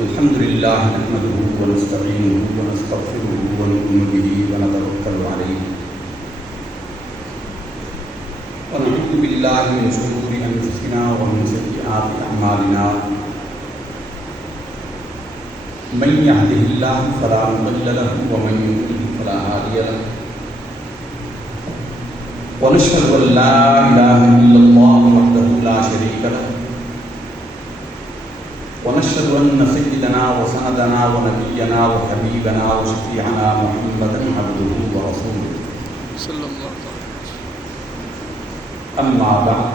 الحمد لله نحمده ونستعينه ونستغفره ونؤمن به ونتوكل عليه ونعوذ بالله من شرور أنفسنا ومن سيئات أعمالنا من يهده الله فلا مضل له ومن يضلل فلا هادي له ونشهد أن لا إله إلا الله وحده لا شريك له ونشهد أن سيدنا وسندنا ونبينا وحبيبنا وشفيعنا محمدا عبده ورسوله صلى الله عليه وسلم. أما بعد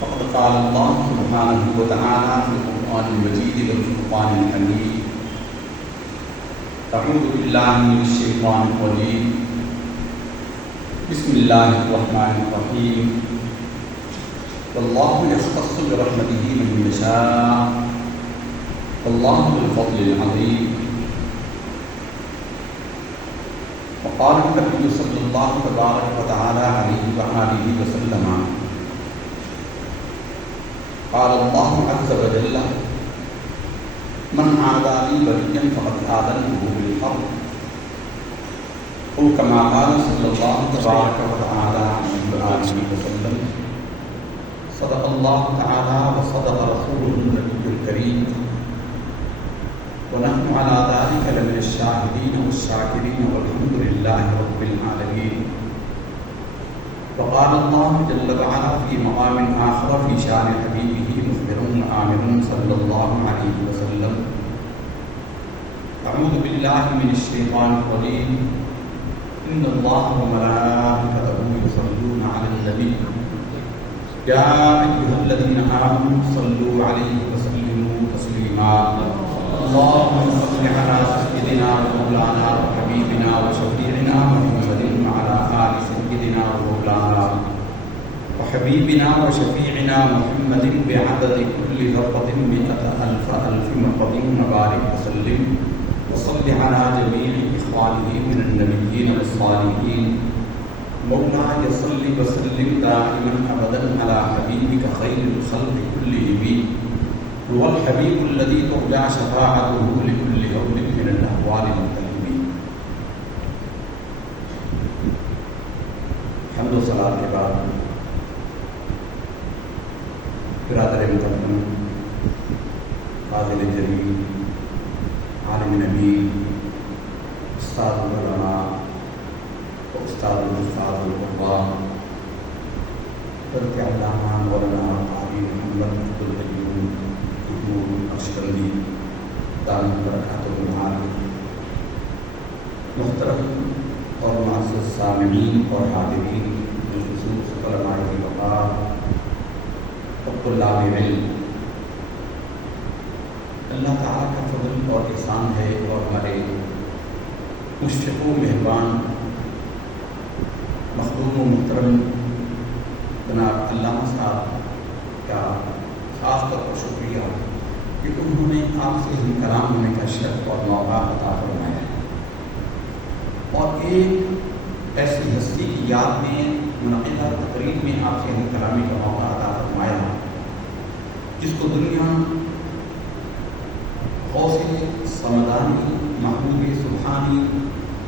فقد قال الله سبحانه وتعالى في القرآن المجيد والفرقان الحميد أعوذ بالله من الشيطان الرجيم بسم الله الرحمن الرحيم والله يختص برحمته من يشاء والله ذو الفضل العظيم. وقال النبي صلى الله تبارك وتعالى عليه وآله وسلم قال الله عز وجل من عادى لي وليا فقد آذنته بالحرب أو كما قال صلى الله تبارك وتعالى عليه وآله وسلم. صدق الله تعالى وصدق رسوله النبي الكريم ونحن على ذلك لمن الشاهدين والشاكرين والحمد لله رب العالمين. وقال الله جل وعلا في مقام آخر في شان حبيبه مخبر آمر صلى الله عليه وسلم أعوذ بالله من الشيطان الرجيم إن الله وملائكته يصلون على النبي يا أيها الذين آمنوا صلوا عليه وسلموا تسليما. اللهم صل على سيدنا ومولانا وحبيبنا وشفيعنا محمد وعلى آل سيدنا ومولانا وحبيبنا وشفيعنا محمد بعدد كل ذرة 100,000 مرة وبارك وسلم وصل على جميع إخوانه من النبيين والصالحين. مولاي صل وسلم دائما ابدا على حبيبك خير الخلق كلهم هو الحبيب الذي ترجى شفاعته لكل يوم من الاهوال المتهمين. حمد و صلاۃ کے بعد برادر محترم فاضل جلیل عالم نبی استاد العلماء استاد الحفاظ القرآن حضرت علامہ مولانا قاری محمد عبد القیوم محمود نقشبندی دامت برکاتہ العالی، محترم اور معزز سامعین اور حاضرین بالخصوص علماء وقار اور طلاب علم، اللہ تعالیٰ کا فضل اور احسان ہے اور ہمارے مشفق و مہربان مخدوم و محترم جناب علامہ صاحب کا خاص طور پر شکریہ کہ انہوں نے آپ سے ہم کلام ہونے کا شرف اور موقع عطا فرمایا اور ایک ایسی ہستی کی یاد میں منعقدہ تقریب میں آپ سے ہم کلامی کا موقع عطا فرمایا جس کو دنیا غوث سمدانی محبوب سبحانی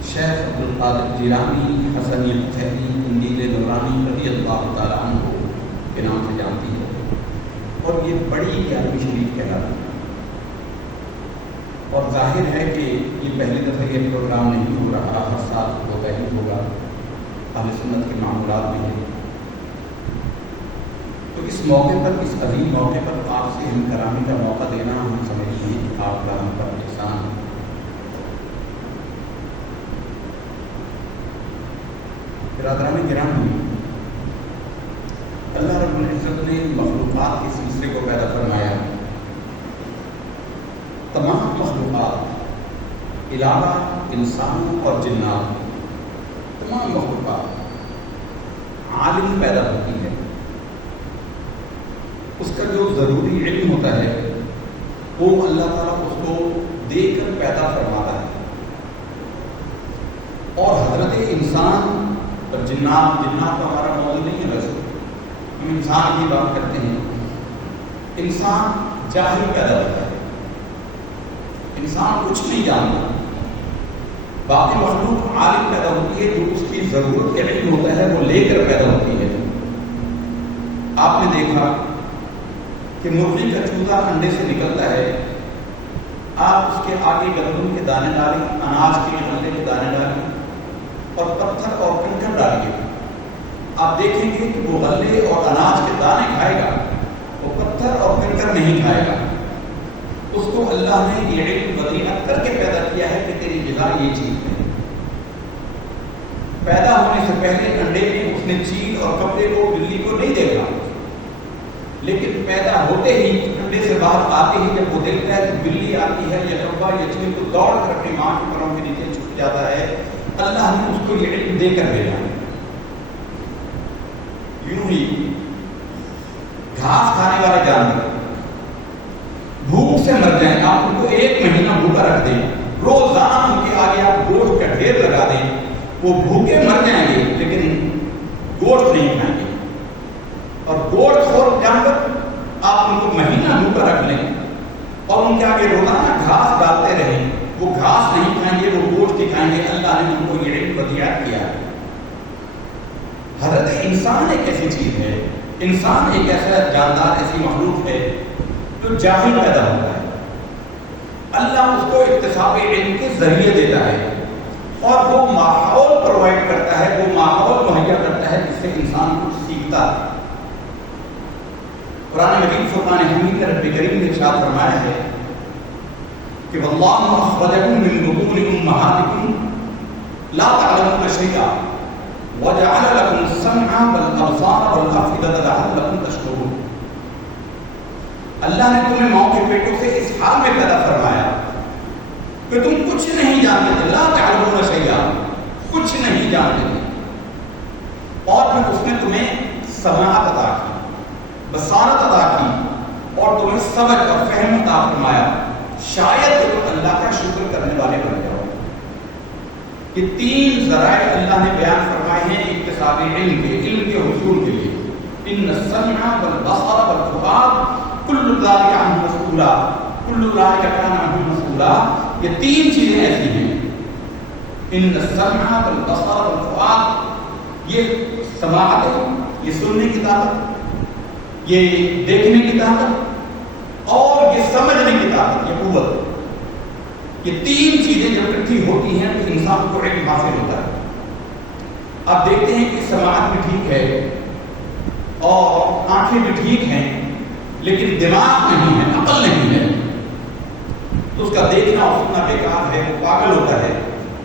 شیخ عبدالقادر جیلانی حسنی القطعی قندیل نورانی رضی اللہ تعالیٰ عنہ کے نام سے جانتی ہے اور یہ بڑی 11ویں شریف کہلاتی ہے. اور ظاہر ہے کہ یہ پہلی دفعہ یہ پروگرام نہیں ہو رہا، ہر سال ہوتا ہی ہوگا، اہل سنت کے معمولات میں ہے. تو اس موقع پر، اس عظیم موقع پر آپ سے ہم کلامی کا موقع دینا ہم سمجھتے ہیں کہ آپ کا ہم پر احسان ہے. برادران گرامی، اللہ رب العزت نے مخلوقات کے سلسلے کو پیدا فرمایا. تمام مخلوقات علاوہ انسانوں اور جنات، تمام مخلوقات عالم پیدا ہوتی ہے. اس کا جو ضروری علم ہوتا ہے وہ اللہ تعالیٰ اس کو دے کر پیدا فرماتا ہے. اور حضرت انسان اور جنات کا ہمارا موضوع نہیں ہے، ویسے ہم انسان کی بات کرتے ہیں. انسان جاہل پیدا ہوتا ہے، انسان کچھ نہیں جانتا، باقی مخلوق عالم پیدا ہوتی ہے جو اس کی ضرورت کے علم ہوتا ہے وہ لے کر پیدا ہوتی ہے۔ آپ نے دیکھا کہ مرغی کا چوزا انڈے سے نکلتا ہے، آپ اس کے آگے گندم کے دانے ڈالیں، اناج کے غلے کے دانے ڈالیں اور پتھر اور کنکر ڈالیے، آپ دیکھیں گے کہ وہ غلے اور اناج کے دانے کھائے گا، وہ پتھر اور کنکر نہیں کھائے گا۔ اس کو اللہ نے یہ علم ودیعت کر کے پیدا کیا ہے کہ تیری غذا یہ چیز ہے۔ پیدا ہونے سے پہلے انڈے میں اس نے چیل اور کپڑے کو بلی کو نہیں دیکھا، لیکن پیدا ہوتے ہی انڈے سے باہر آتے ہی جب وہ دیکھتا ہے کہ بلی آتی ہے یا کبا یا چیل تو دوڑ کر اپنی ماں کے پروں کے نیچے چھپ جاتا ہے۔ اللہ نے اس کو یہ علم دے کر بھیجا۔ یوں ہی گھاس کھانے والے جانور بھوک سے مر جائیں، آپ ان کو 1 مہینہ بھوکا رکھ دیں، روزانہ ان کے آگے آپ گوشت کا ڈھیر لگا دیں، وہ بھوکے مر جائیں گے لیکن گوشت نہیں کھائیں گے۔ اور گوشت خور جانور آپ ان کو مہینہ بھوکا رکھ لیں اور ان کے آگے روزانہ گھاس ڈالتے رہیں، وہ گھاس نہیں کھائیں گے، وہ گوشت ہی کھائیں گے۔ اللہ نے ان کو یہ علم ودیعت کیا۔ حضرت انسان ایک ایسی چیز ہے، انسان ایک ایسا جاندار، ایسی مخلوق ہے جو جاہل پیدا ہوتا ہے۔ اللہ اس کو اکتساب علم کے ذریعے دیتا ہے اور وہ ماحول پرووائڈ کرتا ہے، وہ ماحول مہیا کرتا ہے جس سے انسان کچھ سیکھتا ہے۔ قرآن مجید فرقان حمید میں رب کریم نے ارشاد فرمایا ہے کہ واللہ اخرجکم من بطون امہاتکم لا تعلمون شیئا وجعل لکم السمع والابصار والافئدۃ لعلکم تشکرون۔ اللہ نے تمہیں ماں کے پیٹوں سے اس حال میں پیدا فرمایا کہ تم کچھ نہیں جانتے تھے، لا تعلمون شیئا، کچھ نہیں جانتے تھے، اور پھر اس نے تمہیں سماعت عطا کی، بصارت عطا کی اور تمہیں سمجھ اور فہم عطا فرمایا، شاید تم اللہ کا شکر کرنے والے بن جاؤ۔ یہ 3 ذرائع اللہ نے بیان فرمائے ہیں اکتساب علم کے حصول کے لیے۔ ان السمع والبصر والفؤاد کل ذلک عنہ مسئولا، کل ذلک کان عنہ مسئولا۔ یہ 3 چیزیں ایسی ہیں، ان السمع والبصر والفؤاد، یہ سماعت، یہ سننے کی طاقت، یہ دیکھنے کی طاقت اور یہ سمجھنے کی طاقت، یہ قوت، یہ 3 چیزیں جب اکٹھی ہوتی ہیں تو انسان کو علم حاصل ہوتا ہے۔ آپ دیکھتے ہیں کہ سماعت بھی ٹھیک ہے اور آنکھیں بھی ٹھیک ہیں، لیکن دماغ نہیں ہے، عقل نہیں ہے، تو اس کا دیکھنا اور سننا بیکار ہے، وہ پاگل ہوتا ہے،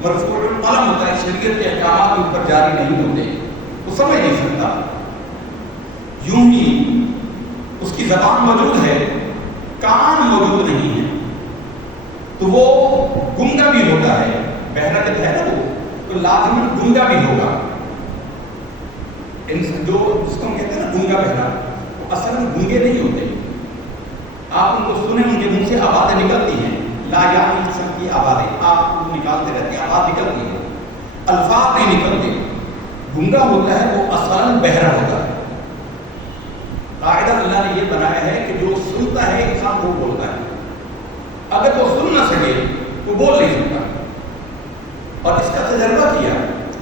مرفوع القلم ہوتا ہے، شریعت کے احکامات ان پر جاری نہیں ہوتے، وہ سمجھ نہیں سکتا۔ یوں ہی اس کی زبان موجود ہے، کان موجود نہیں ہے، تو وہ گنگا بھی ہوتا ہے، بہرا جب ہے نا وہ تو لازماً گنگا بھی ہوگا۔ جو جس کو ہم کہتے ہیں نا گنگا بہرا، وہ اصل میں گنگے نہیں ہوتے، آپ ان کو سنیں ان کے منہ سے آوازیں نکلتی ہیں، لا یعنی قسم کی آوازیں آپ نکالتے رہتے ہیں، آواز نکلتی ہے، الفاظ نہیں نکلتے۔ گنگا ہوتا ہے وہ اصلاً بہرا ہوتا ہے۔ قاعدہ اللہ نے یہ بنایا ہے کہ جو سنتا ہے انسان وہ بولتا ہے، اگر وہ سن نہ سکے تو بول نہیں سکتا۔ اور اس کا تجربہ کیا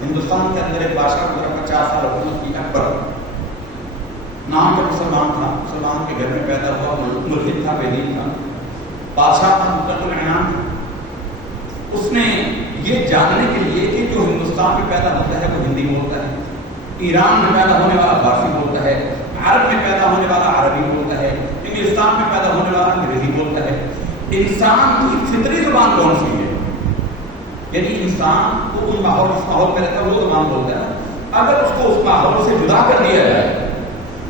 ہندوستان کے اندر ایک بادشاہ گزرا، 50 سال حکومت کی، اکبر نام کا مسلمان تھا، مسلمان کے گھر میں پیدا ہوا، ملحد تھا، بے دین تھا، بادشاہ تھا، مطلق العنان تھا۔ اس نے یہ جاننے کے لیے کہ جو ہندوستان میں پیدا ہوتا ہے وہ ہندی بولتا ہے، ایران میں پیدا ہونے والا فارسی بولتا ہے، عرب میں پیدا ہونے والا عربی بولتا ہے، انگلستان میں پیدا ہونے والا انگریزی بولتا ہے، انسان کی فطری زبان کون سی ہے؟ یعنی انسان کو ان ماحول اس ماحول میں رہتا ہے وہ زبان بولتا ہے۔ اگر اس کو اس ماحول سے جدا کر دیا جائے،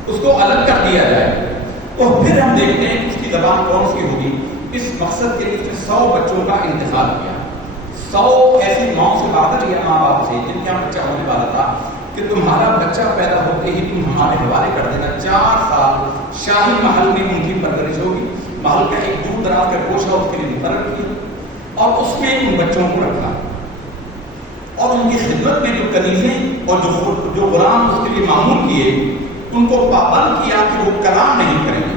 اس کو الگ کر دیا جائے، تو پھر ہم دیکھتے ہیں کہ اس کی زبان کون سی ہوگی۔ اس مقصد کے لیے اس نے 100 بچوں کا انتخاب کیا، 100 ایسی ماں سے وعدہ کیا، ماں باپ سے جن کا بچہ ہونے والا تھا کہ تمہارا بچہ پیدا ہوتے ہی تم ہمارے حوالے کر دینا، 4 سال شاہی محل میں ان کی پرورش ہوگی، محل کا ایک دور دراز کا گوشہ اس کے لیے مقرر کیا اور اس میں ان بچوں کو رکھا اور ان کی خدمت میں جو کنیزیں اور جو غلام اس کے لیے معمول کیے ان کو پابند کیا کہ وہ کلام نہیں کریں گے،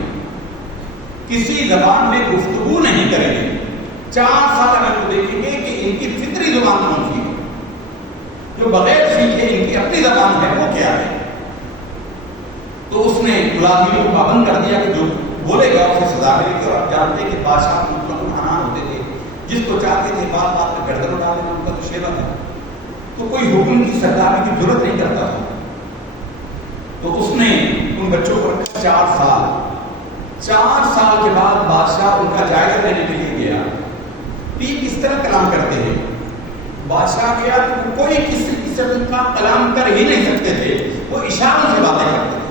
کسی زبان میں گفتگو نہیں کریں گے. 4 سال اگر وہ دیکھیں گے کہ ان کی فطری زبان کون سی ہے جو بغیر سیکھے ان کی اپنی زبان ہے وہ کیا ہے. تو اس نے غلامیوں کو پابند کر دیا کہ جو بولے گا اسے سزا ملے گی. اور آپ جانتے ہیں کہ بادشاہ حکمران ہوتے تھے, جس کو چاہتے تھے بات بات میں گردن اٹھا دینا, ان کا تو شیوا ہے, تو کوئی حکم کی سرداری کی ضرورت نہیں کرتا تھا. تو اس نے ان بچوں کو رکھا 4 سال. 4 سال کے بعد بادشاہ ان کا جائزہ لینے کے لیے گیا کہ کس طرح کلام کرتے ہیں. بادشاہ گیا تو کوئی کسی قسم کا کلام کر ہی نہیں سکتے تھے, وہ اشاروں سے باتیں کرتے تھے.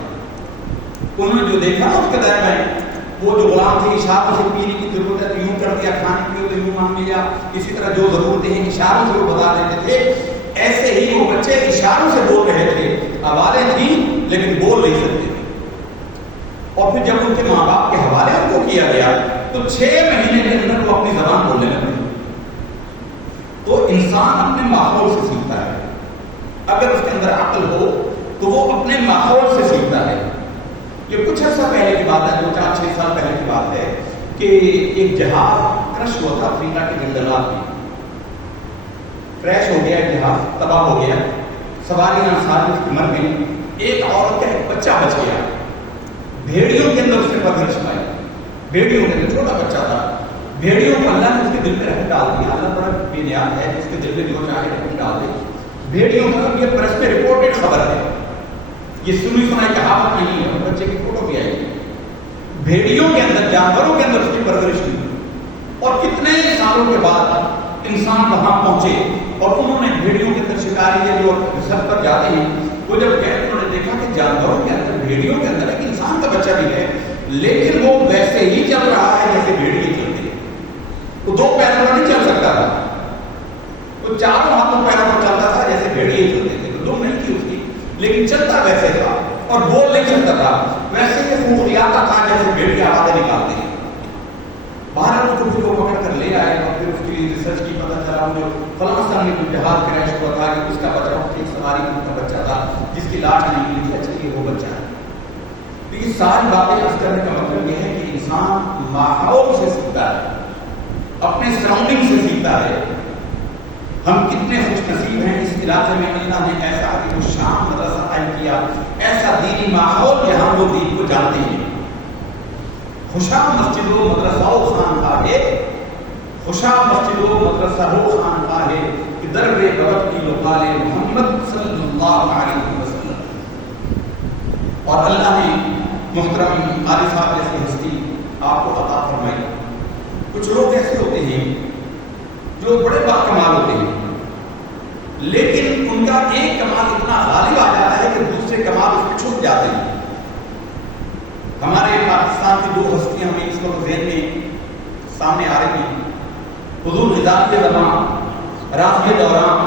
انہوں نے جو دیکھا نا اس کے دائر میں, وہ جو غلام تھے اشاروں سے پینے کی ضرورت ہے تو یوں کر دیا, کھانے پیو تو یوں مانگ لیا, اسی طرح جو ضرورتیں ہیں اشاروں سے وہ بتا دیتے تھے. ایسے ہی وہ بچے اشاروں سے بول رہے تھے, آوازیں تھیں لیکن بول نہیں سکتے تھے. اور پھر جب ان کے ماں باپ کے حوالے ان کو کیا گیا تو 6 مہینے کے اندر وہ اپنی زبان بولنے لگے. تو انسان اپنے ماحول سے سیکھتا ہے. اگر اس کے اندر عقل ہو تو وہ اپنے ماحول سے سیکھتا ہے. یہ کچھ عرصہ پہلے کی بات ہے, 2-4-6 سال پہلے کی بات ہے کہ ایک جہاز کرش ہوا تھا افریقہ کے جنگلات میں. کریش ہو گیا, جہاز تباہ ہو گیا, سواریاں ساری مر گئی. ایک عورت کا ایک بچہ بچ گیا. بھیڑیوں کے اندر اس نے پرورش پائی. بھیڑیوں کے اندر چھوٹا بچہ تھا. بھیڑیوں کو اللہ نے اس کے دل میں رحم ڈال دیا. اللہ بڑا بے نیاز ہے, اس کے دل میں جو چاہے رحم ڈال دے. بھیڑیوں کا یہ پریس میں رپورٹڈ خبر ہے, یہ سنی سنائی کہاوت نہیں ہے. بچے کی فوٹو بھی آئی ہے. بھیڑیوں کے اندر, جانوروں کے اندر اس کی پرورش ہوئی. اور کتنے سالوں کے بعد انسان وہاں پہنچے اور انہوں نے بھیڑیوں کے اندر شکاری ہے جو ریسرچ پر جاتے ہیں, وہ جب گئے انہوں نے دیکھا کہ جانوروں کے اندر, بھیڑیوں کے اندر ایک انسان کا بچہ بھی ہے, لیکن وہ ویسے ہی چل رہا ہے جیسے بھیڑیے چلتے ہیں. وہ 2 پیروں پر نہیں چل سکتا تھا, وہ 4 ہاتھوں پیروں پر چلتا تھا جیسے بھیڑیے چلتے تھے. تو 2 نہیں تھی اس کی, لیکن چلتا ویسے تھا اور بول نہیں سکتا تھا. ویسے ہی خوفیاتا تھا جیسے بھیڑ کی آوازیں نکالتے ہیں. باہر اس کو پھر وہ پکڑ کر لے آئے اور پھر اس کی ریسرچ کی پتہ چلا جو فلسطین میں کوئی جہاز کریش ہوا تھا کہ اس کا بچہ ایک سواری کا بچہ تھا جس کی لاش نہیں ملی تھی. اچھا یہ وہ بچہ ہے. تو یہ ساری باتیں اس کرنے کا مطلب یہ ہے کہ انسان ماحول سے سیکھتا ہے, اپنے سراؤنڈنگ سے سیکھتا ہے. ہم کتنے خوش نصیب ہیں, اس علاقے میں اللہ نے ایسا عظیم الشان مدرسہ قائم کیا, ایسا دینی ماحول جہاں وہ دین کو جانتے ہیں. خوشا مسجد و مدرسہ و خانقاہ ہے, خوشا مسجد و مدرسہ و خانقاہ ہے کہ درب بغت کی لقال محمد صلی اللہ علیہ وسلم. اور اللہ نے محترم قاری صاحب جیسی ہستی آپ کو عطا فرمائی. کچھ لوگ ایسے ہوتے ہیں جو بڑے باکمال ہوتے ہیں, لیکن ان کا ایک کمال اتنا غالب آ جاتا ہے کہ دوسرے کمال اس پہ چھپ جاتے ہیں. ہمارے پاکستان کی 2 ہستیاں ہمیں اس وقت ذہن میں سامنے آ رہی ہیں. حضور غزالی زمان, راضی دوران,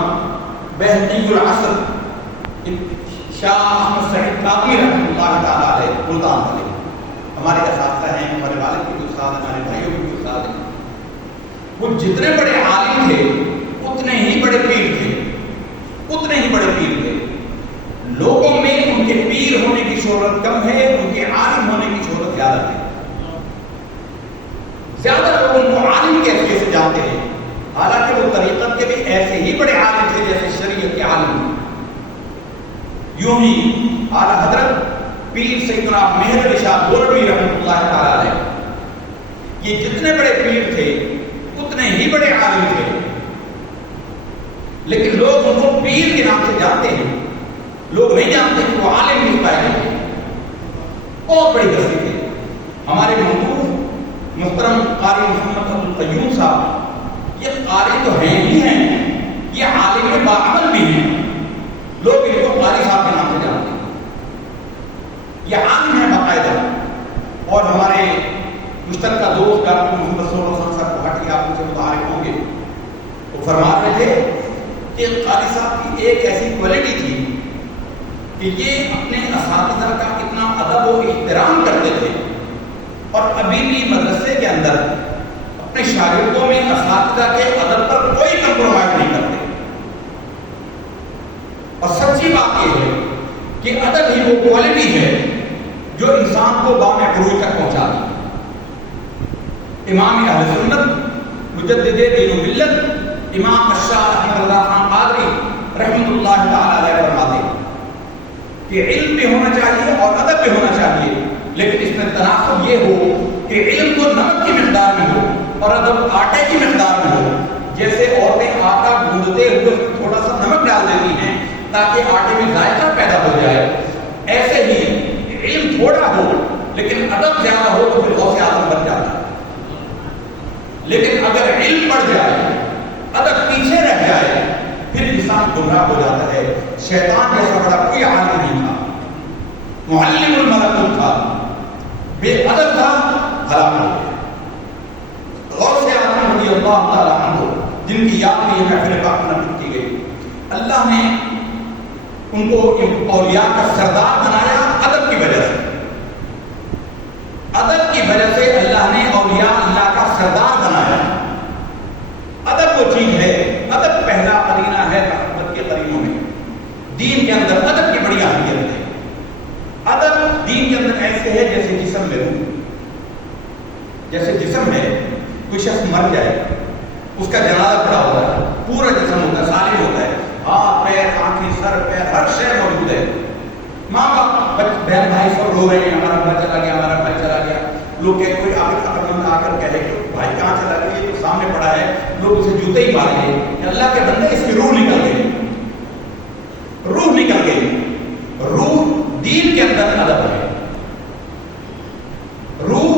بہتی العصر, شاہ احمد سعید کاوی رحمۃ اللہ تعالیٰ علیہ ملتان والے ہمارے اساتذہ ہیں, ہمارے والد کے بھی استاد ہیں, ہمارے بھائیوں کے بھی استاد ہیں. وہ جتنے بڑے عالم تھے اتنے ہی بڑے پیر تھے, اتنے ہی بڑے پیر تھے. لوگوں میں ان کے پیر ہونے کی شہرت کم ہے, ان کے عالم ہونے کی شہرت زیادہ ہے. زیادہ لوگ ان کو عالم کے حیثیت سے جانتے ہیں, حالانکہ وہ طریقت کے بھی ایسے ہی بڑے عالم تھے جیسے شریعت کے عالم. یوں ہی اعلیٰ حضرت پیر سیدنا مہر علی شاہ گولوی رحمۃ اللہ تعالیٰ علیہ, یہ جتنے بڑے پیر تھے اتنے ہی بڑے عالم تھے, لیکن لوگ ان کو پیر کے نام سے جانتے ہیں. لوگ نہیں جانتے کہ وہ عالم بھی پائے گئے. بہت بڑی ہستی تھے. ہمارے محبوب محترم قاری محمد عبدالقیوم صاحب, یہ قاری تو ہیں ہی ہیں, یہ عالم باعمل بھی ہیں. لوگ ان کو قاری صاحب کے نام سے جانتے ہیں. یہ عالم ہے باقاعدہ. اور ہمارے مشترکہ دوست ڈاکٹر محمد سور حسن صاحب گوہاٹی, آپ مجھے متعارف ہوں گے, وہ فرما رہے تھے کہ قاری صاحب کی ایک ایسی کوالٹی تھی کہ یہ اپنے اساتذہ کا اتنا ادب و احترام کرتے تھے, اور ابھی بھی مدرسے کے اندر اپنے شاگردوں میں اساتذہ کے ادب پر کوئی کمپرومائز نہیں کرتے. اور سچی بات یہ ہے کہ ادب ہی وہ کوالٹی ہے جو انسان کو بامعروج تک پہنچا دی. امام اہل سنت مجدد دین و ملت امام الشاہ احمد رضا خان قادری رحمۃ اللہ تعالی علیہ فرماتے ہیں کہ علم بھی ہونا چاہیے اور ادب بھی ہونا چاہیے، لیکن اس میں تناسب یہ ہو کہ علم تو نمک کی مقدار میں ہو اور ادب آٹے کی مقدار میں ہو۔ جیسے عورتیں آٹا گوندتے ہوئے تھوڑا سا نمک ڈال دیتی ہیں تاکہ آٹے میں ذائقہ پیدا ہو جائے، ایسے ہی علم تھوڑا ہو لیکن ادب زیادہ ہو تو پھر غوث اعظم بن جاتا ہے۔ لیکن اگر علم بڑھ جائے ادب پیچھے رہ جائے پھر انسان گمراہ ہو جاتا ہے۔ شیطان جیسا بڑا کوئی عالم نہیں تھا، معلم الملکوت تھا، بے ادب تھا، ہلاک ہو گیا۔ غوث اعظم رضی اللہ تعالیٰ عنہ جن کی یاد میں یہ محفل پاک منعقد کی گئی، اللہ نے ان کو اولیاء کا سردار بنایا ادب کی وجہ سے۔ ادب کی وجہ سے اللہ نے اولیاء اللہ کا سردار بنایا۔ ادب وہ چیز ہے، ادب پہلا قرینہ ہے محبت کے قرینوں میں۔ دین کے اندر ادب کی بڑی اہمیت ہے۔ ادب دین کے اندر ایسے ہے جیسے جسم میں روح، جیسے جسم ہے، کوئی شخص مر جائے اس کا جنازہ پڑا ہوتا ہے، پورا جسم ہوتا ہے، سالم ہوتا ہے، ہاتھ پیر آنکھیں سر پیر ہر شے موجود ہے، ماں باپ بہن بھائی سب رو رہے ہیں، ہمارا بھائی چلا گیا، ہمارا بھائی چلا گیا۔ لوگ کہ کوئی عقلمند آ کر کہے کہ بھائی کہاں چلا گیا، یہ تو سامنے پڑا ہے، لوگ اسے جوتے ہی ماریں گے، اللہ کے بندے اس کی روح نکل گئی، روح نکل گئی۔ روح دین کے اندر ادب ہے، روح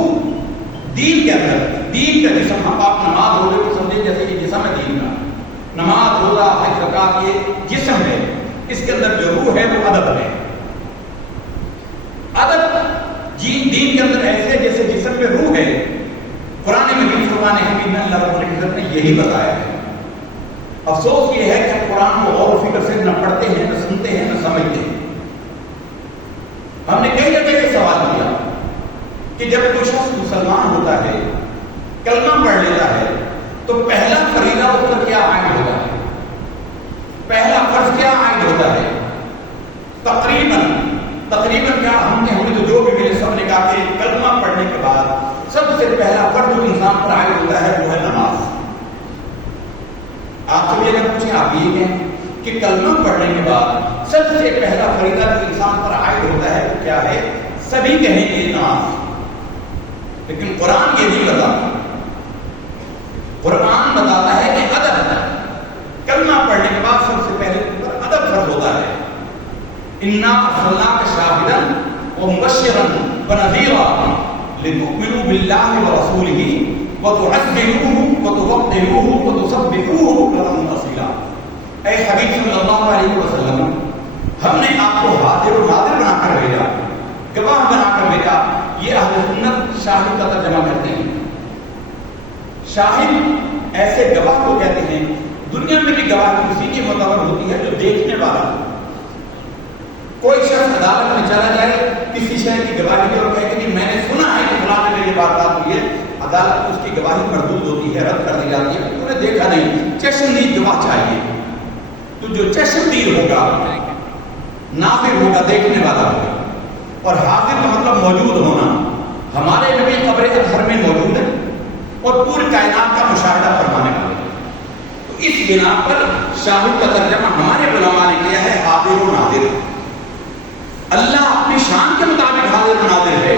دین کے اندر، دین کا جسم، ہم آپ نماز روزے کو سمجھیں جیسے کہ جسم ہے دین کا، نماز روزہ حج زکات یہ جسم ہے، اس کے اندر جو روح ہے وہ ادب ہے۔ ادب دین کے اندر ایسے جیسے جسم میں روح ہے۔ قرآن مجید فرمان حمید میں اللہ رب العزت نے یہی بتایا ہے۔ افسوس یہ ہے کہ ہم قرآن کو غور و فکر سے نہ پڑھتے ہیں، نہ سنتے ہیں، نہ سمجھتے ہیں۔ ہم نے کئی جگہ یہ سوال کیا کہ جب کوئی شخص مسلمان ہوتا ہے، کلمہ پڑھ لیتا ہے، تو پہلا فریضہ اس پر کیا عائد ہوتا ہے؟ پہلا فرض کیا عائد ہوتا ہے؟ تقریباً کیا ہم نے تو جو بھی میرے سب نے کہا کہ کلمہ پڑھنے کے بعد سب سے پہلا فرض جو انسان پر عائد ہوتا ہے وہ ہے نماز۔ آپ سے بھی اگر پوچھیں آپ یہ کہیں کہ کلمہ پڑھنے کے بعد سب سے پہلا فریضہ جو انسان پر عائد ہوتا ہے وہ کیا ہے؟ سبھی کہیں گے نماز، لیکن قرآن یہ نہیں بتاتا۔ قرآن بتاتا ہے کہ ادب، کلمہ پڑھنے کے بعد سب سے پہلے پر ادب فرض ہوتا ہے۔ اِنَّا أَرْسَلْنَاكَ شَاهِدًا وَمُبَشِّرًا وَنَذِيرًا لِتُؤْمِنُوا بِاللَّهِ وَرَسُولِهِ وَتُعَزِّرُوهُ وَتُوَقِّرُوهُ وَتُسَبِّحُوهُ بُكْرَةً وَأَصِيلًا۔ اے حبیب صلی اللہ علیہ وسلم، ہم نے آپ کو حاضر و ناظر بنا کر بھیجا، گواہ بنا کر بھیجا۔ یہ اہل سنت شاہد کا ترجمہ کرتے ہیں۔ شاہد ایسے گواہ کو کہتے ہیں، دنیا میں بھی گواہ اسی کی معتبر ہوتی ہے جو دیکھنے والا ہو۔ کوئی شخص عدالت میں چلا جائے کسی شے کی گواہی دے اور کہے کہ میں نے سنا ہے کہ فلاں نے میری بات ہوئی ہے، عدالت اس کی گواہی مردود ہوتی ہے، رد کر دی جاتی ہے، تو نے دیکھا نہیں، چشمدید گواہ چاہیے۔ تو جو چشمدید ہوگا، ناظر ہوگا، دیکھنے والا ہوگا، اور حاضر کا مطلب موجود ہونا۔ ہمارے نبی قبر اطہر میں موجود ہے اور پوری کائنات کا مشاہدہ فرمانے والے۔ تو اس بنا پر شاہد کا ترجمہ ہمارے علماء نے کیا ہے حاضر و ناظر۔ اللہ اپنی شان کے مطابق حاضر و ناظر ہے۔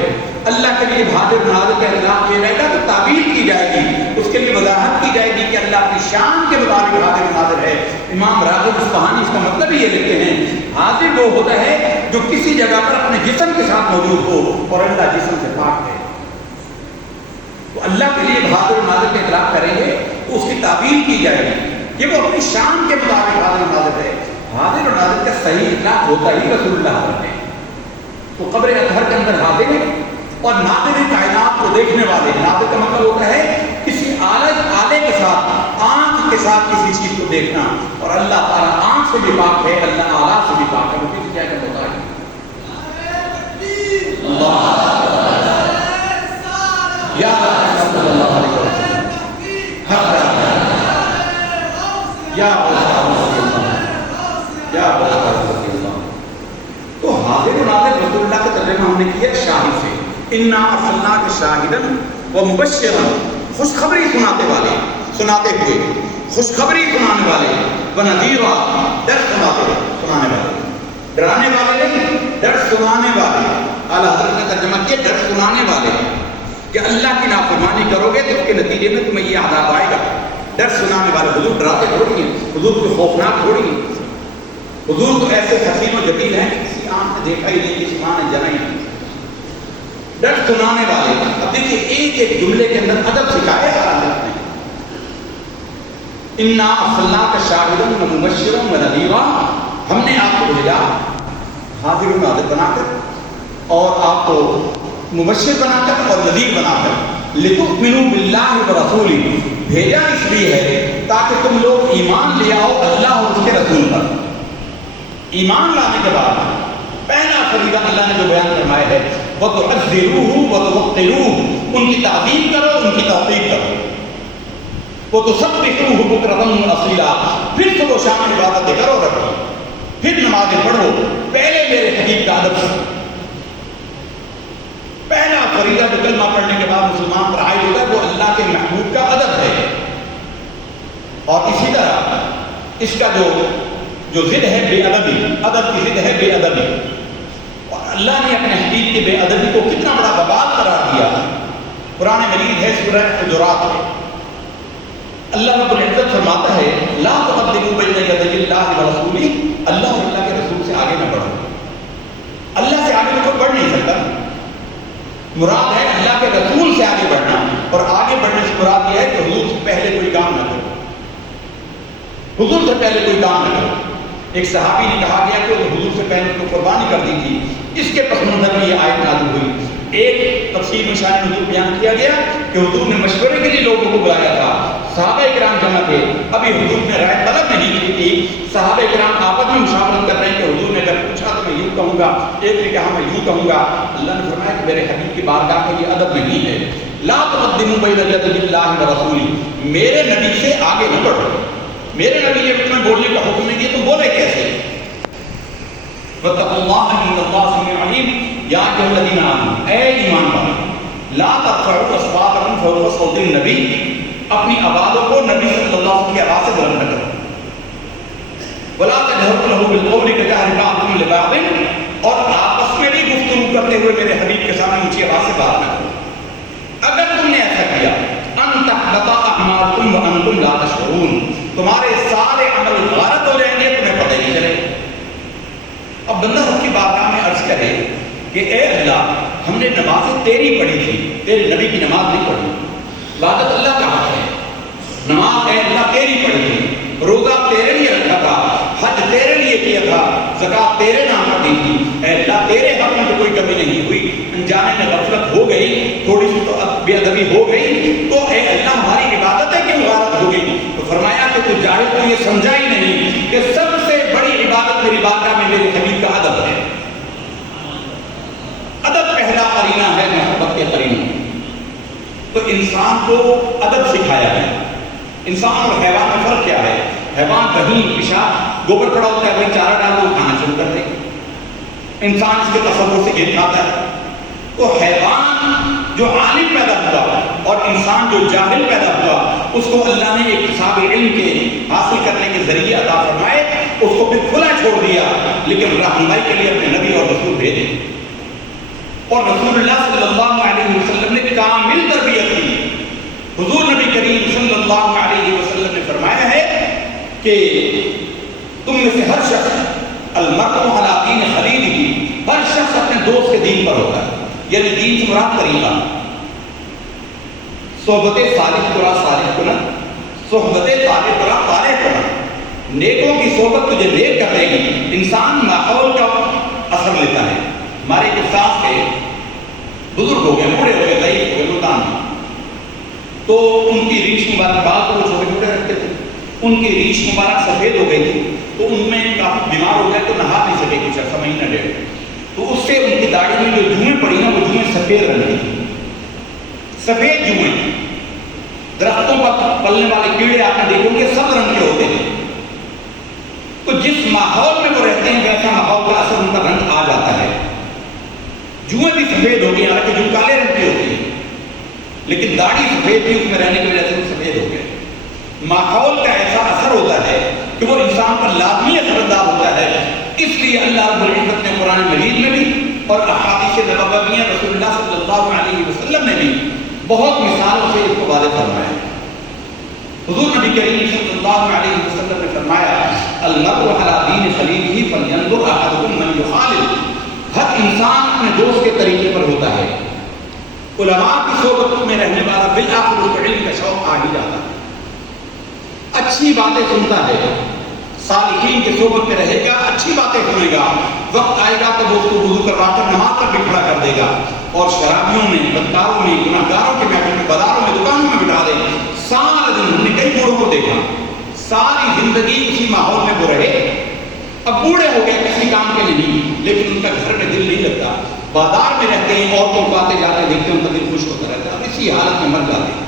اللہ کے لیے حاضر و ناظر کا اطلاق کیا جائے گا تو تعبیر کی جائے گی، اس کے لیے وضاحت کی جائے گی کہ اللہ اپنی شان کے مطابق حاضر و ناظر ہے۔ امام راغب اصفہانی اس کا مطلب یہ لکھتے ہیں، حاضر وہ ہوتا ہے جو کسی جگہ پر اپنے جسم کے ساتھ موجود ہو اور اللہ جسم سے پاک ہے۔ تو اللہ کے لیے حاضر و ناظر کا اطلاق کریں گے تو اس کی تعبیر کی جائے گی کہ وہ اپنی شان کے مطابق حاضر و ناظر ہے۔ حاضر و ناظر کا صحیح اطلاق ہوتا ہی رسول اللہ پر ہے۔ تو قبر اطہر کے اندر حاضر ہے اور ناظر کائنات کو دیکھنے والے۔ ناظر کا مطلب ہوتا ہے کسی آلے کے ساتھ، آنکھ کے ساتھ کسی چیز کو دیکھنا، اور اللہ تعالیٰ آنکھ سے بھی پاک ہے، اللہ آلہ سے بھی پاک ہے۔ وہ کسی کیا کر ہوتا ہے؟ یا رسول اللہ علیہ وسلم، تو حاضر و ناظر رسول اللہ کا ترجمہ ہم نے کیا شاہد سے۔ اِنَّا أَرْسَلْنَاكَ شَاهِدًا وَمُبَشِّرًا خوشخبری سناتے والے، سناتے ہوئے خوشخبری سنانے والے، ونذیرا ڈر سنانے والے، ڈرانے والے نہیں، ڈر سنانے والے۔ اعلیٰ حضرت نے ترجمہ کیا ڈر سنانے والے، کہ اللہ کی نافرمانی کرو گے تو اس کے نتیجے میں تمہیں یہ عذاب آئے گا۔ ڈر سنانے والے، حضور ڈراتے تھوڑی ہیں، حضور کوئی خوفناک تھوڑی ہیں، حضور تو ایسے حسین و جمیل ہیں کہ کسی آنکھ نے دیکھا ہی نہیں، کسی ماں نے جنا ہی نہیں۔ ڈر سنانے والے۔ اب دیکھیے ایک ایک جملے کے اندر ادب سکھایا ہے۔ انا ارسلناک شاہدا ومبشرا ونذیرا، ہم نے آپ کو بھیجا حاضر و ناظر بنا کر اور آپ کو مبشر بنا کر اور نذیر بنا کر، لتؤمنوا باللہ ورسولہ، بھیجا اس لیے ہے تاکہ تم لوگ ایمان لے آؤ اللہ اور اس کے رسول پر۔ ایمان لانے کے بعد پہلا فریضہ اللہ نے جو بیان فرمایا ہے وَتُعَزِّرُوهُ وَتُوَقِّرُوهُ، ان کی تعظیم کرو، ان کی توقیر کرو، وَتُسَبِّحُوهُ بُكْرَةً وَأَصِيلًا، پھر صبح و شام عبادتیں کرو رکھو، پھر نمازیں پڑھو، پہلے میرے حبیب کا ادب کرو۔ پہلا فریضہ جو کلمہ پڑھنے کے بعد مسلمان پر عائد ہوتا ہے وہ اللہ کے محبوب کا ادب ہے۔ اور اسی طرح اس کا جو ضد ہے بے ادبی، ادب کی ضد ہے بے ادبی، اور اللہ نے اپنے حبیب کی بے ادبی کو کتنا بڑا وبال قرار دیا۔ قرآن مجید ہے سورہ حجرات میں اللہ رب العزت فرماتا ہے لا تقدموا بین یدی اللہ ورسولہ، اللہ اور اللہ کے رسول سے آگے نہ بڑھو۔ اللہ سے آگے کوئی بڑھ نہیں سکتا، مراد ہے اللہ کے رسول سے آگے بڑھنا، اور آگے بڑھنے سے مراد یہ ہے کہ حضور سے پہلے کوئی کام نہ کرو، حضور سے پہلے کوئی کام نہ کرو۔ ایک صحابی نے کہا گیا کہ حضور سے پہلے کو قربانی کر دی تھی، اس کے پس منظر میں یہ آیت نازل ہوئی۔ ایک تفسیر میں شان حضور بیان کیا گیا کہ حضور نے مشورے کے لیے لوگوں کو بلایا تھا، صحابہ کرام جمع تھے، ابھی حضور نے رائے طلب نہیں کی تھی، صحابہ کرام آپس میں مشاورت کر رہے ہیں کہ حضور نے اگر پوچھا تو میں یوں کہوں گا، ایک نے کہا میں یوں کہوں گا۔ اللہ نے فرمایا کہ میرے حبیب کی بارگاہ میں یہ ادب نہیں ہے، لا تقدموا بین یدی اللہ ورسولہ، میرے نبی سے آگے نہ بڑھو، میرے نبی نے تمہیں بولنے کا حکم نہیں دیا، تم بولے کیسے؟ واتقوا اللہ ان اللہ سمیع علیم، یا ایھا الذین آمنوا، اے ایمان والو، لا ترفعوا اصواتکم فوق صوت النبی، اپنی آوازوں کو نبی صلی اللہ علیہ وسلم کی آواز سے بلند نہ کرو، ولا تجہروا لہ بالقول کجہر بعضکم لبعض، اور آپس میں بھی گفتگو کرتے ہوئے میرے حبیب کے سامنے اونچی آواز سے بات نہ کرو۔ اگر تم نے ایسا کیا ان تحبط اعمالکم وانتم لا تشعرون، تمہارے سارے عمل غارت ہو جائیں گے، تمہیں پتہ نہیں چلے۔ اب بندہ رب کی بارگاہ میں عرض کرے کہ اے اللہ، ہم نے نمازیں تیری پڑھی تھی، تیرے نبی کی نماز نہیں پڑھی، عبادت اللہ کا حق ہے، نماز اے اللہ تیری پڑھی تھی، روزہ تیرے لیے رکھا تھا، حج تیرے لیے کیا تھا، زکوٰۃ تیرے نام پر دی تھی، اے اللہ تیرے حق میں تو کوئی کمی نہیں ہوئی، انجانے میں غفلت ہو گئی، تھوڑی سی تو بے ادبی ہو گئی، تو اے اللہ ہماری عبادتیں کیوں غارت ہو گئی؟ تو فرمایا کہ تو جاہل تو یہ سمجھا ہی نہیں کہ سب سے بڑی عبادت میری بارگاہ میں میرے حبیب کا ادب ہے۔ ادب پہلا قرینہ ہے محبت کے قرینہ۔ تو انسان کو ادب سکھایا ہے۔ انسان اور حیوان میں فرق کیا ہے؟ حیوان کہیں پیشاب گوبر پڑا ہوتا ہے، وہیں چارہ ڈال کو کھانا شروع کر دے، انسان اس کے تصور سے گر کھاتا ہے۔ تو حیوان جو عالم پیدا ہوا اور انسان جو جاہل پیدا ہوا، اس کو اللہ نے ایک حساب علم کے حاصل کرنے کے ذریعے عطا فرمائے، اس کو پھر کھلا چھوڑ دیا، لیکن رہنمائی کے لیے اپنے نبی اور رسول بھیجے، اور رسول اللہ صلی اللہ علیہ وسلم نے کامل تربیت کی۔ حضور نبی کریم صلی اللہ علیہ وسلم نے فرمایا ہے کہ تم میں سے ہر شخص المرء علی دین خلیلہ، ہر شخص اپنے دوست کے دین پر ہوتا ہے، یعنی دین سے مراد طریقہ، صحبت صالح کو صالح کنا، صحبت طالب کو طالب کنا، نیکوں کی صحبت تجھے نیک کر دے گی۔ انسان ماحول کا اثر لیتا ہے۔ ہمارے ایک استاد کے بزرگ ہو گئے، بوڑھے ہو گئے، ضعیف ہو گئے، ملتان میں، تو ان کی ریش مبارک، بال کو وہ چھوٹے چھوٹے رکھتے تھے، ان کی ریش مبارک سفید ہو گئی تھی، تو ان میں کافی بیمار ہو گئے تو نہا نہیں سکے کچھ عرصہ، مہینہ ڈیڑھ، تو اس سے ان کی داڑھی میں جو جوئیں پڑی نا، وہ جوئیں سفید رنگ کی تھی، سفید جوئیں۔ درختوں پر پلنے والے کیڑے آپ نے دیکھو گے سب رنگ کے ہوتے ہیں، تو جس ماحول میں وہ رہتے ہیں ویسا ماحول کا اثر ان کا رنگ آ جاتا ہے۔ جوئیں بھی سفید ہوتی ہیں، حالانکہ جو کالے رنگ کی ہوتی ہیں، لیکن داڑھی سفید بھی اس میں رہنے کی وجہ سے وہ سفید ہو گیا. ماحول کا ایسا اثر ہوتا ہے کہ وہ انسان پر لازمی اثر انداز ہوتا ہے. اس لیے اللہ رب العزت نے قرآن مجید میں بھی اور احادیث نبویہ رسول اللہ صلی اللہ علیہ وسلم نے بھی بہت مثالوں سے اس کو واضح فرمایا. حضور نبی کریم صلی اللہ علیہ وسلم نے فرمایا المرء علی دین خلیلہ فلینظر احدکم من یخالل. ہر انسان اپنے دوست کے طریقے پر ہوتا ہے. علماء کی صحبت میں رہنے والا بالآخر اس کو علم کا شوق آ ہی جاتا ہے, اچھی باتیں سنتا ہے, صالحین کی صحبت میں رہے گا, اچھی باتیں سنے گا, وقت آئے گا تو وہ اس کو وضو کروا کر نماز پر بھی کھڑا کر دے گا, اور شرابیوں میں, بدکاروں میں, گناہ گاروں کے محفل میں, بازاروں میں, دکانوں میں بٹھا دے. سارا دن ہم نے کئی بوڑھوں کو دیکھا, ساری زندگی اسی ماحول میں وہ رہے, اب بوڑھے ہو گئے, کسی کام کے نہیں, لیکن ان کا گھر میں دل نہیں لگتا, بازار میں رہتے ہیں, عورتوں کو آتے جاتے دیکھتے ہیں, ان کا دل خوش ہوتا رہتا ہے, اب اسی حالت میں مر جاتے ہیں.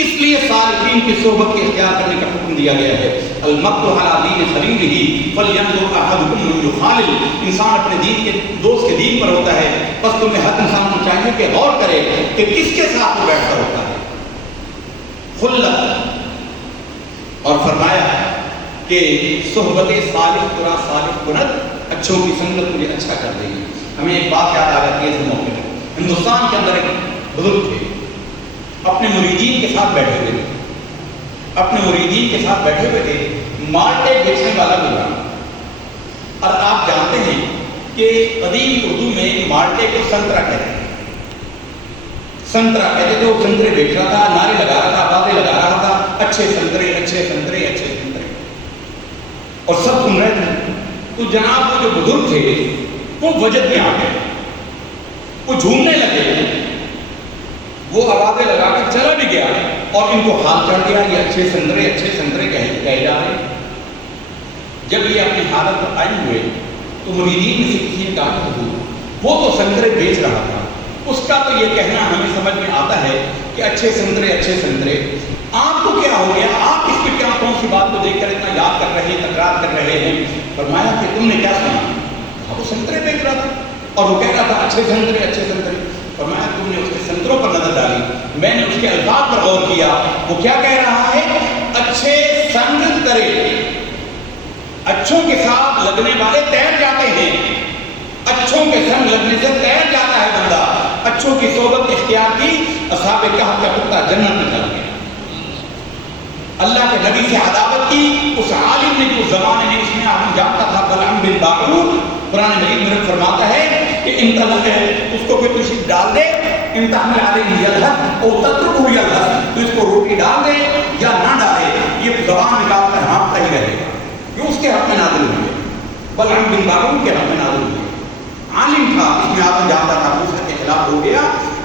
اس لیے صالحین کی صحبت کے اختیار کرنے کا حکم دیا گیا ہے. المرء علی دین خلیلہ فلینظر احدکم من یخالل. انسان اپنے دین کے دوست کے دین پر ہوتا ہے, بس تمہیں ہر انسان کو چاہیے کہ غور کرے کہ کس کے ساتھ وہ بیٹھ کر ہوتا ہے. خلت, اور فرمایا کہ صحبت صالح ترا صالح کنت, اچھوں کی سنگت مجھے اچھا کر دے گی. ہمیں ایک بات یاد آ جاتی ہے اس موقع پر. ہندوستان کے اندر ایک بزرگ تھے, اپنے مریدین کے ساتھ بیٹھے ہوئے تھے, اپنے مریدین کے ساتھ بیٹھے ہوئے تھے, مالٹے بیچنے والا گزرا. اور آپ جانتے ہیں کہ قدیم اردو میں مالٹے کو سنترا کہتے ہیں. سنترا کہتے تھے, وہ سنترے بیچ رہا تھا, نعرے لگا رہا تھا, باتیں لگا رہا تھا, اچھے سنترے, اچھے سنترے, اچھے سنترے, اور سب سن رہے تھے. تو جناب وہ جو بزرگ تھے وہ وجد میں آ گئے, وہ جھومنے لگے, وہ آوازیں لگا کر چلا بھی گیا, اور ان کو حال چڑھ گیا, یہ اچھے سنترے کہے جا رہے ہیں. جب یہ اپنی حالت پر آئے ہوئے تو مریدین میں سے کسی نے کہا کہ وہ تو سنترے بیچ رہا تھا, اس کا تو یہ کہنا ہمیں سمجھ میں آتا ہے کہ اچھے سنترے, آپ کو کیا ہو گیا, آپ اس پہ کیا کون سی بات کو دیکھ کر اتنا یاد کر رہے ہیں, تکرار کر رہے ہیں. فرمایا کہ تم نے کیا سنا, وہ سنترے بیچ رہا تھا اور وہ کہہ رہا تھا اچھے سنترے. فرمایا تم نے اس کے سنتروں پر نظر ڈالی, میں نے اس کے الفاظ پر غور کیا, وہ کیا کہہ رہا ہے, اچھے سنگ کرے, اچھوں کے ساتھ لگنے والے تیر جاتے ہیں, اچھوں کے سنگ لگنے سے تیر جاتا ہے بندہ. اچھوں کی صحبت اختیار کی, اصحاب کہف کا کتا جنت میں چل گیا. اللہ کے نبی سے عداوت کی اس عالم نے جو زمانے میں اس میں ہم جانتا تھا, بلعم بن باعور, قرآن مجید میں فرماتا ہے کہ اس کو کوئی تشریف ڈال دے, امتحان علیہ یلحق او تترکہ یلحق, تو اس کو روٹی ڈال دے یا نہ ڈالے, یہ زبان نکال کر ہانپتا ہی رہے گا. یہ اس کے حق میں نازل ہوئے, بلعم بن باعور کے حق میں نازل ہوئے. عالم تھا, اس میں آپ جانتا تھا, موسیٰ کے خلاف ہو گیا,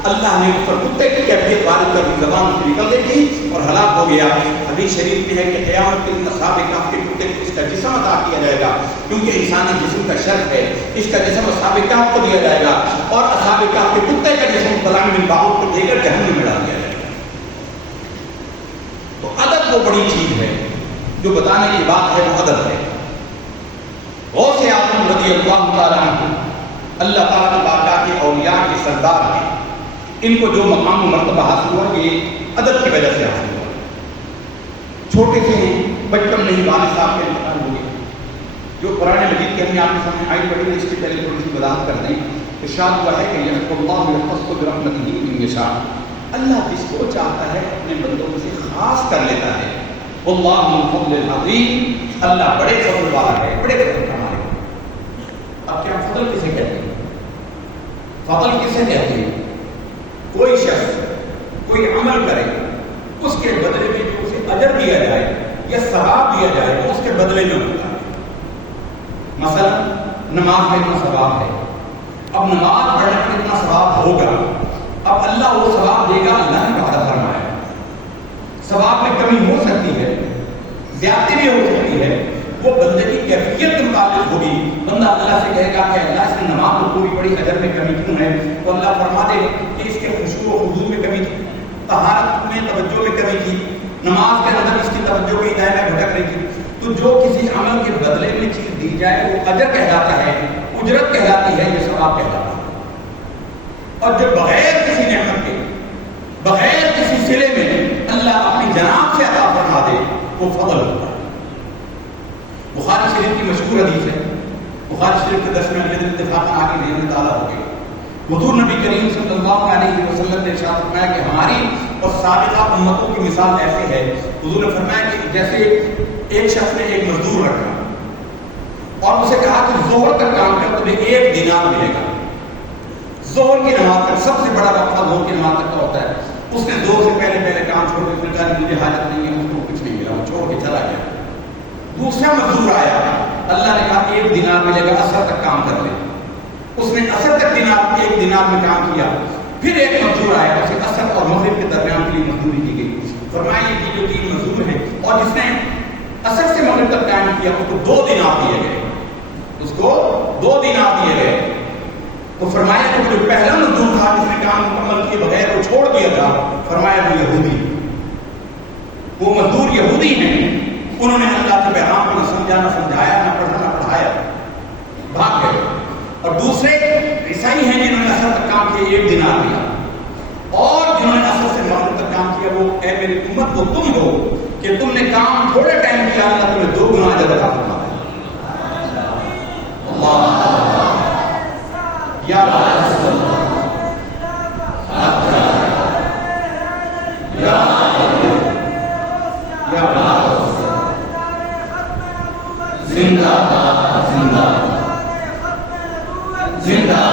اللہ نے اس پر کتے کی کیفیت وارد کر دی, زبان سے نکل گئی تھی اور ہلاک ہو گیا. حدیث شریف میں ہے کہ قیامت کے دن اصحاب کہف کے کتے کو اس کا جسم عطا کیا جائے گا, کیونکہ انسانی جسم کا شرط ہے, اس کا جسم اصحاب کہف کو دیا جائے گا, اور اصحاب کہف کے کتے کا جسم بلعم بن باعور کو دے کر جہنم میں ڈال دیا جائے گا. تو ادب وہ بڑی چیز ہے جو بتانے کی بات ہے, وہ ادب ہے. غوث اعظم رضی اللہ تعالیٰ عنہ, اللہ تعالیٰ کی بارگاہ کے اولیاء کے سردار ہیں, ان کو جو مقام و مرتبہ حاصل ہوا یہ ادب کی وجہ سے حاصل ہوا. چھوٹے سے ہیں, بچپن میں ہی والد صاحب کا انتقال ہو گیا. جو قرآن مجید کے ہم نے آپ کے سامنے آئی پڑھی, اس کی پہلے تھوڑی سی وضاحت کر دیں. ارشاد ہوا ہے کہ یحب اللہ یختص برحمتہ من یشاء, اللہ جس کو چاہتا ہے اپنے بندوں سے خاص کر لیتا ہے. واللہ ذو الفضل العظیم, اللہ بڑے فضل والا ہے, بڑے فضل کا مالک ہے. اب کیا فضل کسے کہتے ہیں, فضل کسے کہتے ہیں, کوئی شخص کوئی عمل کرے, اس کے بدلے میں جو اسے اجر دیا جائے یا ثواب دیا جائے تو اس کے بدلے میں ہوتا ہے. مثلا نماز میں اتنا ثواب ہے, اب نماز پڑھنے میں اتنا ثواب ہوگا, اب اللہ وہ ثواب دے گا, اللہ نے وعدہ فرمایا. ثواب میں کمی ہو سکتی ہے, زیادتی بھی ہو سکتی ہے, وہ بندے کی کیفیت کے مطابق ہوگی. بندہ اللہ سے کہے گا کہ اللہ اس نے نماز تو پوری پڑھی, اجر میں کمی کیوں ہے, تو اللہ فرما دے کہ اس کے خشوع و خضوع میں کمی تھی, طہارت میں توجہ میں کمی تھی, نماز کے اندر اس کی توجہ کے ہدایت میں بھٹک رہی تھی. تو جو کسی عمل کے بدلے میں چیز دی جائے وہ اجر کہلاتا ہے, اجرت کہلاتی ہے, یہ ثواب کہلاتا ہے. اور جو بغیر کسی نعمت کے کسی سلے میں اللہ اپنی جناب سے عطا فرما دے وہ فضل ہوتا ہے۔ بخاری شریف کی مشہور حدیث ہے، بخاری شریف کے 10ویں جلد اتفاقاً آگے رحمۃ تعالیٰ ہو گئی۔ حضور نبی کریم صلی اللہ علیہ وسلم نے ارشاد فرمایا کہ ہماری اور سابقہ امتوں کی مثال ایسے ہے، حضور نے فرمایا کہ جیسے ایک شخص نے ایک مزدور رکھا اور اسے کہا کہ ظہر تک کام کر تمہیں 1 دینار ملے گا۔ ظہر کی نماز تک، سب سے بڑا وقفہ ظہر کی نماز تک کا ہوتا ہے۔ اس نے 2 سے پہلے کام چھوڑ کے کہا کہ مجھے حاجت نہیں ہے، اس کو کچھ نہیں ملا، وہ چھوڑ کے چلا گیا۔ دوسرا مزدور آیا، اللہ نے کہا 1 دینار ملے گا، عصر تک کام کر لے۔ اس نے عصر تک 1 دینار میں کام کیا۔ پھر ایک مزدور آیا، اسے عصر اور مغرب کے درمیان کے لیے مزدوری کی گئی۔ فرمایا یہ جو 3 مزدور ہیں اور جس نے عصر سے مغرب تک کام کیا اس کو 2 دینار دیے گئے، اس کو 2 دینار دیے گئے۔ تو فرمایا کہ جو پہلا مزدور تھا جس نے کام مکمل کیے بغیر وہ چھوڑ دیا تھا، فرمایا وہ یہودی، وہ مزدور یہودی ہیں، انہوں نے اللہ کے پیغام کو نہ سمجھا، نہ سمجھایا، نہ پڑھا، نہ پڑھایا، بھاگ گئے۔ اور دوسرے عیسائی ہیں جنہوں نے عصر تک کام کیا، 1 دینار دیا، اور جنہوں نے عصر سے مغرب تک کام کیا، وہ اے میری امت وہ تم ہو کہ تم نے کام تھوڑے ٹائم کیا، اللہ تمہیں 2 گنا اجر عطا فرما دے۔ اللہ یا رسول اللہ یا زندہ باد، زندہ زندہ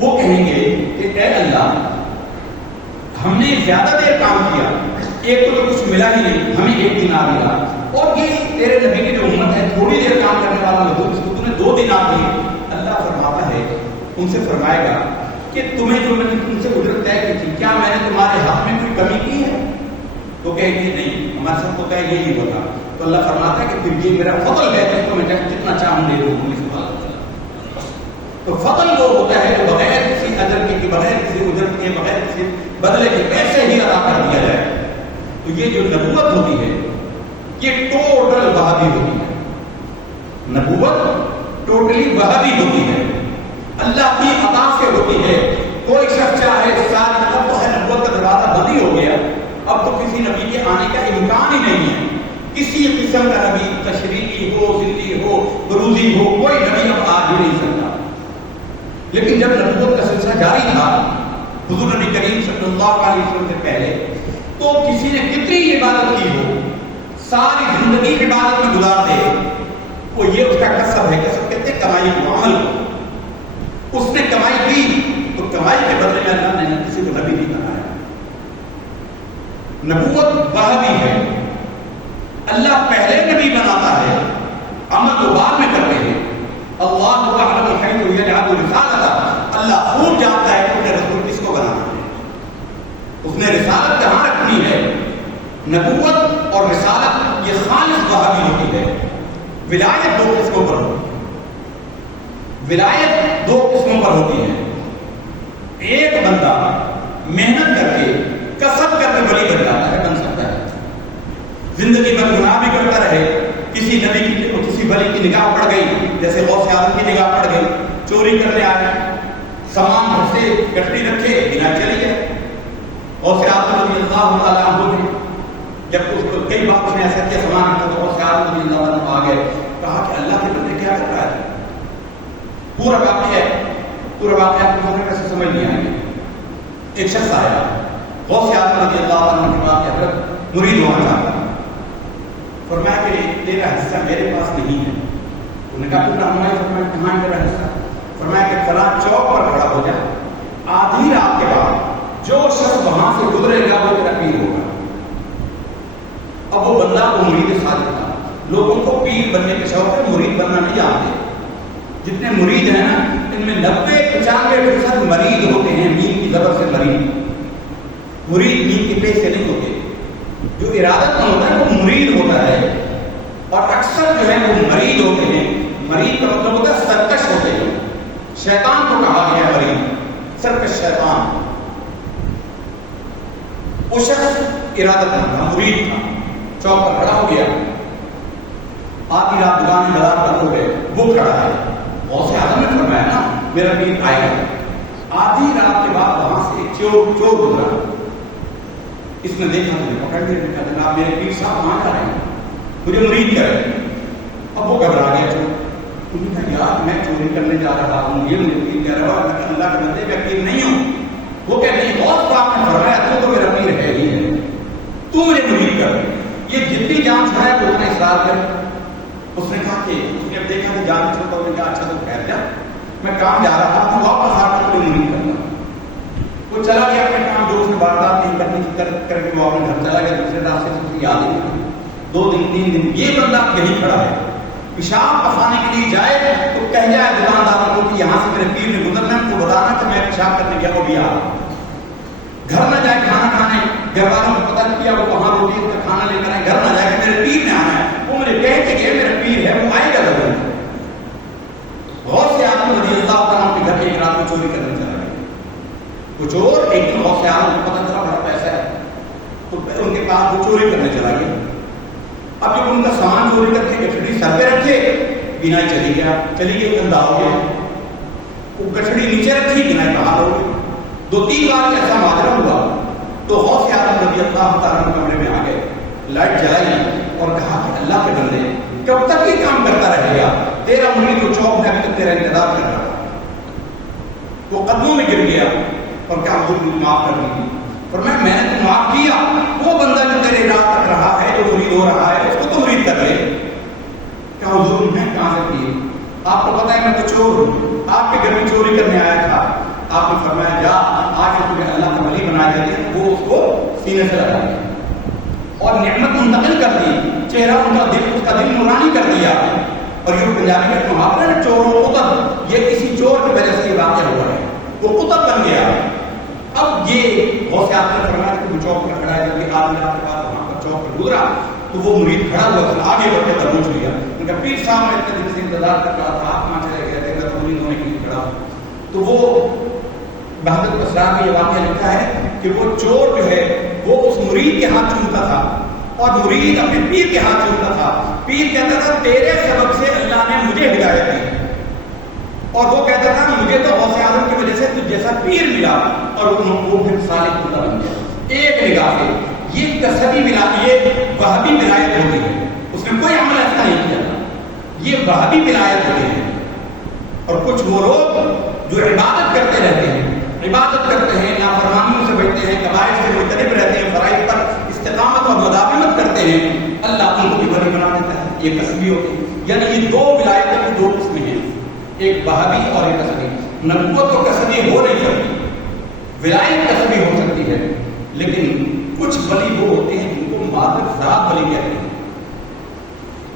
وہ کہیں گے کہ اے اللہ ہم نے زیادہ دیر کام کیا، ایک تو کچھ ملا ہی نہیں، ہمیں 1 دینار ملا، اور یہ تیرے نبی کی جو امت ہے تھوڑی دیر کام کرنے والا مزدور، اس کو تم نے 2 دینار دیے۔ اللہ فرماتا ہے، ان سے فرمائے گا کہ تمہیں جو میں نے تم سے اجرت طے کی تھی، کیا میں نے تمہارے حق میں کوئی کمی کی ہے؟ تو کہیں گے نہیں، ہمارے ساتھ تو طے یہ نہیں ہوتا۔ تو اللہ فرماتا ہے کہ پھر یہ میرا فضل ہے، جس کو میں جتنا چاہوں دے دوں گی۔ تو فضل وہ ہوتا ہے جو بغیر کسی اجر کے، بغیر کسی اجرت کے، بغیر کسی بدلے کے پیسے ہی عطا کر دیا جائے۔ تو یہ جو نبوت ہوتی ہے یہ ٹوٹل وہابی ہوتی ہے، نبوت ٹوٹلی وہابی ہوتی ہے، اللہ کی عطا سے ہوتی ہے۔ کوئی شخص چاہے ساری اب تو ہے نبوت کا دروازہ بند ہی ہو گیا، اب تو کسی نبی کے آنے کا امکان ہی نہیں ہے، کسی قسم کا نبی تشریعی ہو، ذلی ہو، بروزی ہو، کوئی نبی اب آ ہی نہیں سکتا۔ لیکن جب نبوت کا سلسلہ جاری تھا حضور نبی کریم صلی اللہ علیہ وسلم سے پہلے، تو کسی نے کتنی عبادت کی ہو، ساری زندگی عبادت میں گزار دے، وہ یہ اس کا کسب ہے، کسب کہتے ہیں کمائی کو، عمل کو۔ اس نے کمائی کی تو کمائی کے بدلے میں اللہ نے کسی کو نبی نہیں بنایا۔ نبوت وہابی ہے، اللہ پہلے نبی بناتا ہے، عمل تو بعد میں کرتے ہیں۔ اللہ اعلم حیث یجعل رسالتہ، اللہ خوب جانتا ہے کہ اس نے رسول کس کو بنانا ہے، اس نے رسالت کہاں رکھنی ہے۔ نبوت اور رسالت یہ خالص وہابی ہوتی ہے۔ ولایت 2 قسموں پر ہوتی ہے، ولایت 2 قسموں پر ہوتی ہے۔ ایک بندہ محنت کر کے، کسب کر کے ولی بن جاتا ہے، بن سکتا ہے، زندگی بھر گناہ بھی کرتا رہے، کسی نبی کی کسی ولی کی نگاہ پڑ گئی، جیسے غوث اعظم کی نگاہ پڑ گئی، چوری کرنے آئے، سامان گھر سے گٹری رکھے، بنا چلی گئے۔ غوث اعظم رضی اللہ تعالیٰ عنہ نے جب اس کو کئی بار اس نے ایسا کیا سامان رکھا تو غوث اعظم رضی اللہ عنہ آ گئے، کہا کہ اللہ کے بندے کیا کر رہا ہے؟ پورا واقعہ کیسے سمجھ نہیں آئے گا۔ ایک شخص آیا، غوث اعظم رضی اللہ عنہ کے بعد حضرت مرید ہونا چاہتا، فرمایا کہ تیرا حصہ میرے پاس نہیں ہے۔ انہوں نے کہا تو رہنمائی، فرمایا کہاں میرا حصہ؟ فرمایا کہ فلاں چوک پر کھڑا ہو جا، آدھی رات کے بعد جو شخص وہاں سے گزرے گا وہ تیرا پیر ہوگا۔ اب وہ بندہ وہ مرید صادق تھا، لوگوں کو پیر بننے کے شوق ہے، مرید بننا نہیں آتے۔ جتنے مرید ہیں نا ان میں 90-95% مرید ہوتے ہیں، میم کی زبر سے مرید، مرید میم کے پیش سے نہیں ہوتے۔ جو ارادت میں ہوتا ہے وہ مرید ہوتا ہے، اور اکثر جو ہے وہ مرید ہوتے ہیں۔ مرید کا مطلب ہوتا ہے سرکش ہوتے ہیں، شیطان کو کہا گیا ہے مرید، سرکش شیطان. وہ شخص ارادت مند تھا، مرید تھا، چوک پر کھڑا ہو گیا. آدھی رات دکان میں بازار بند ہو گئے، وہ کھڑا ہے. غوث اعظم نے فرمایا نا میرا پیر آئے گا. آدھی رات کے بعد وہاں سے ایک چور گزرا. اس نے دیکھا تو پکڑ لیا، کہا جناب میرے پیر صاحب کہاں جا رہے ہیں، مجھے مرید کرے. اب وہ گھبرا گیا چور. انہوں نے کہا یار میں چوری کرنے جا رہا ہوں، یہ مجھے پیر کہہ رہا ہے، اللہ کے بندے میں پیر نہیں ہوں. وہ کہتے ہیں غوث پاک نے فرمایا تو میرا پیر ہے ہی ہے، تو مجھے مرید کر. یہ جتنی جان چھوڑا ہے اتنا اصرار کر. اس نے کہا کہ اس نے دیکھا کہ جان چھوڑتا. انہوں نے کہا اچھا تو ٹھہر جا، میں کام جا رہا ہوں، واپس آ کر تجھے مرید کرنا. وہ چلا گیا اپنے کام، جو اس نے واردات نہیں کرنی تھی کر کے وہ اپنے گھر چلا گیا. دوسرے راستے سے اسے یاد ہی نہیں. 2 دن 3 دن یہ بندہ یہی کھڑا ہے. پیشاب پخانے کے لیے جائے تو کہہ جائے دکاندار کو کہ یہاں سے میرے پیر نے گزرنا ہے، کو بتانا کہ میں پیشاب کرنے گیا، وہ بھی آ. گھر نہ جائے کھانا کھانے، گھر والوں کو پتہ کیا وہ وہاں روٹی کا کھانا لے کر آئے. گھر نہ جائے کہ میرے پیر نے آنا ہے، وہ مجھے کہہ کے گئے میرا پیر ہے، وہ آئے گا ضرور. غوث اعظم رضی اللہ تعالیٰ کے گھر ایک رات کو چوری کرنے چلا گیا. وہ چور ایک دن غوث اعظم کو پتہ چلا بڑا پیسہ ہے تو ان کے پاس وہ چوری کرنے چلا گیا. اب جب ان کا سامان چوری کر کے گٹھڑی سر پہ رکھے، بینائی چلی گئی، گندا ہو گیا. وہ گٹھڑی نیچے رکھی، بینائی باہر ہو گئی. 2-3 بار ایسا ماجرا ہوا تو غوث اعظم رضی اللہ تعالیٰ کمرے میں آ گئے، لائٹ جلائی اور کہا کہ اللہ کے بندے کب تک یہ کام کرتا رہے گا، تیرا مرید جو چوک میں ابھی تک تیرا انتظار کر رہا تھا. وہ قدموں میں گر گیا اور کیا حضور مجھے معاف کر دیجیے. فرمایا میں نے تو معاف کیا، وہ بندہ جو تیرے رات تک رہا ہے، جو مرید ہو رہا ہے، اس کو تو مرید کر لے. کیا حضور میں کہاں سے کیے، آپ کو پتا ہے میں تو چور ہوں، آپ کے گھر میں چوری کرنے آیا تھا. آپ نے فرمایا جا آج تمہیں اللہ کا ولی بنا دیتے ہیں. وہ اس کو سینے سے لگا دیا اور نعمت منتقل کر دی. چہرہ ان کا دل، اس کا دل نورانی کر دیا. اور یہ پنجابی میں محاورہ ہے چور و قطب، یہ کسی چور کی وجہ سے یہ واقعہ ہوا ہے، وہ قطب بن گیا. اب یہ غوث اعظم نے فرمایا کہ وہ چوک پر کھڑا ہے. جب یہ آدمی رات کے بعد وہاں پر چوک پر گزرا تو وہ مرید کھڑا ہوا تھا، آگے بڑھ کے تربوچ لیا. ان کا پیر صاحب نے اتنے دن سے انتظار کر رہا تھا، آپ کہاں چلے گئے تھے، میں تو مرید ہونے کے لیے کھڑا ہوں. تو وہ بہادر اسرار میں یہ واقعہ لکھا ہے کہ وہ چور جو ہے وہ اس مرید کے ہاتھ چومتا تھا اور مرید اپنے پیر کے ہاتھ چومتا تھا. پیر کہتا تھا تیرے سبب سے اللہ نے مجھے ہدایت دی، اور وہ کہتا تھا مجھے تو غوث اعظم کی وجہ سے تجھ جیسا پیر ملا، اور وہ پھر صالح خدا بن گیا. ایک نگاہ سے یہ کسبی ولایت، یہ وہابی ولایت ہوتی ہے. اس نے کوئی عمل ایسا نہیں کیا، یہ وہابی ولایت ہوتی ہے. اور کچھ وہ لوگ جو عبادت کرتے رہتے ہیں، عبادت کرتے ہیں، نافرمانیوں سے بچتے ہیں، کبائر سے مجتنب رہتے ہیں، فرائض پر استقامت اور مداومت کرتے ہیں، اللہ ان کو بھی ولی بنا دیتا ہے. یہ کسبی ہوتی ہے. یعنی یہ 2 ولایتوں کی 2 قسمیں ہیں، ایک وہابی اور ایک کسبی. نبوت تو کسبی ہو نہیں سکتی، ولایت کسبی ہو سکتی ہے، لیکن کچھ ولی وہ ہوتے ہیں جن کو مادر ذات ولی کہتے ہیں،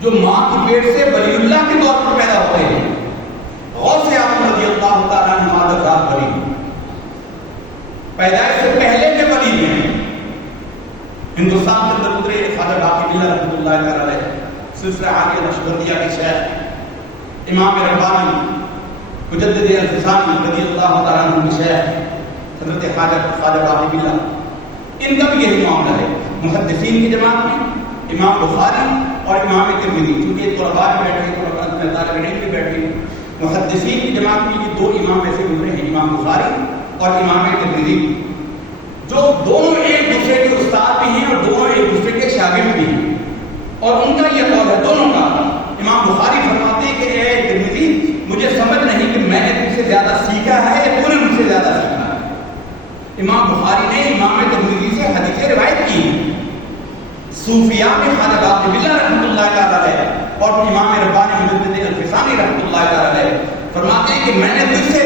جو ماں کی پیٹ سے ولی اللہ کے طور پر پیدا ہوتے ہیں. غوث اعظم رضی اللہ تعالیٰ عنہ مادر ذات ولی پیدائش سے پہلے کے ولی ہیں. ہندوستان کے اندر گزرے خواجہ باقی بلّہ رحمۃ اللہ تعالیٰ علیہ، سلسلہ عالیہ نقشبندیہ کے شیخ امام ربانی مجدد الفسانی رضی اللہ تعالیٰ عنہ کے شیخ حضرت خواجہ باقی بلّہ، ان کا بھی یہی معاملہ ہے. محدثین کی جماعت میں امام بخاری اور امام ترمذی، چونکہ طلباء بھی بیٹھے، طالب علم بھی بیٹھے، محدثین کی جماعت میں یہ 2 امام ایسے گزرے ہیں، امام بخاری اور امام ترمذی، جو دونوں ایک دوسرے کے استاد بھی ہیں اور دونوں ایک دوسرے کے شاگرد بھی ہیں. اور ان کا یہ قول ہے دونوں کا. امام بخاری فرماتے ہیں کہ اے ترمذی مجھے سمجھ نہیں کہ میں نے تم سے زیادہ سیکھا ہے یا تو نے مجھ سے زیادہ سیکھا ہے. امام بخاری نے امام ترمذی سے حدیثیں روایت کی ہیں. صوفیاء میں خواجہ باقی بلّہ رحمۃ اللہ تعالیٰ علیہ اور امام ربانی مجدد الفسانی رحمۃ اللہ تعالیٰ علیہ فرماتے ہیں کہ میں نے تجھ سے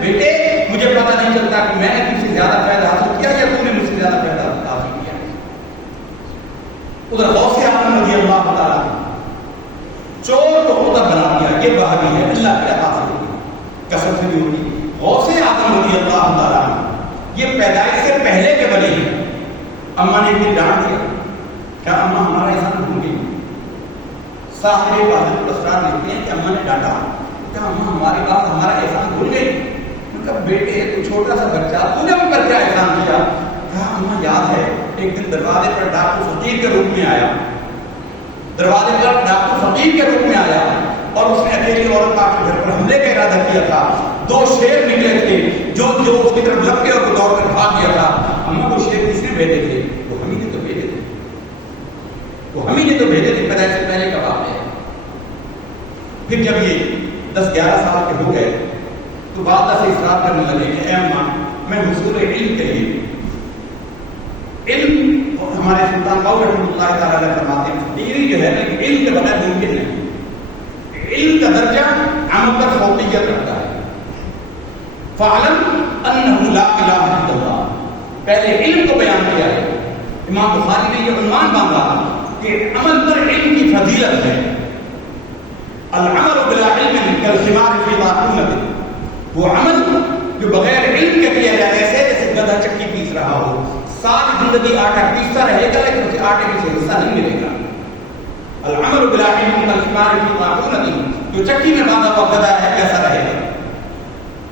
بیٹے مجھے پتہ نہیں چلتا کہ میں نے تجھ سے زیادہ فائدہ حاصل کیا یا تم نے مجھ سے زیادہ فائدہ حاصل کیا. ادھر غوث اعظم رضی اللہ تعالیٰ چور کو قطب بنا دیا، یہ وہابی ہے، اللہ کی عطا سے کثرت سے بھی ہوتی. غوث اعظم رضی اللہ تعالیٰ یہ پیدائش سے پہلے کے ولی ہیں. اماں نے ایک ڈانٹ دیا، کیا اماں ہمارا احسان بھول گئی؟ صاحب بہادر الاسرار لکھتے ہیں کہ اماں نے ڈانٹا، کیا اماں ہماری بات ہمارا احسان چھوٹا سا بچہ، تو نے ان پر کیا احسان کیا؟ کہا اماں یاد ہے ایک دن دروازے پر ڈاکو فقیر کے روپ میں آیا، دروازے پر ڈاکو فقیر کے روپ میں آیا اور اس نے اکیلی عورت آ کے گھر پر حملے کا ارادہ کیا تھا، 2 شیر نکلے تھے جو اس کی طرف لپکے اور دوڑ کر بھاگ گیا تھا۔ اماں وہ شیر کس نے بھیجے تھے؟ وہ ہم ہی نے تو بھیجے تھے، وہ ہم ہی نے تو بھیجے تھے، پیدائش سے پہلے کا بات ہے۔ پھر جب یہ 10-11 سال کے ہو گئے تو والدہ سے اصرار کرنے لگے کہ اے اماں میں حصول علم کے لیے، علم ہمارے سلطان باؤ رحمۃ اللہ تعالیٰ علیہ فرماتے ہیں ڈگری جو ہے لیکن علم کے بغیر ممکن نہیں، علم کا درجہ عمل پر فوقیت رکھتا ہے۔ فَعْلَمْ أَنَّهُ لَا إِلَٰهَ إِلَّا اللَّهُ، پہلے علم کو بیان کیا ہے۔ امام بخاری نے یہ عنوان باندھا کہ عمل پر علم کی فضیلت ہے۔ العمل بلا علم کالحمار فی طاعونۃ، وہ عمل جو بغیر علم کے کیا جائے ایسے جیسے گدھا چکی پیس رہا ہو، ساری زندگی آٹا پیستا رہے گا لیکن اسے آٹے میں سے حصہ نہیں ملے گا۔ العمل بلا علم کالحمار فی طاعونۃ، جو چکی میں باندھا ہوا گدھا ہے کیسا رہے گا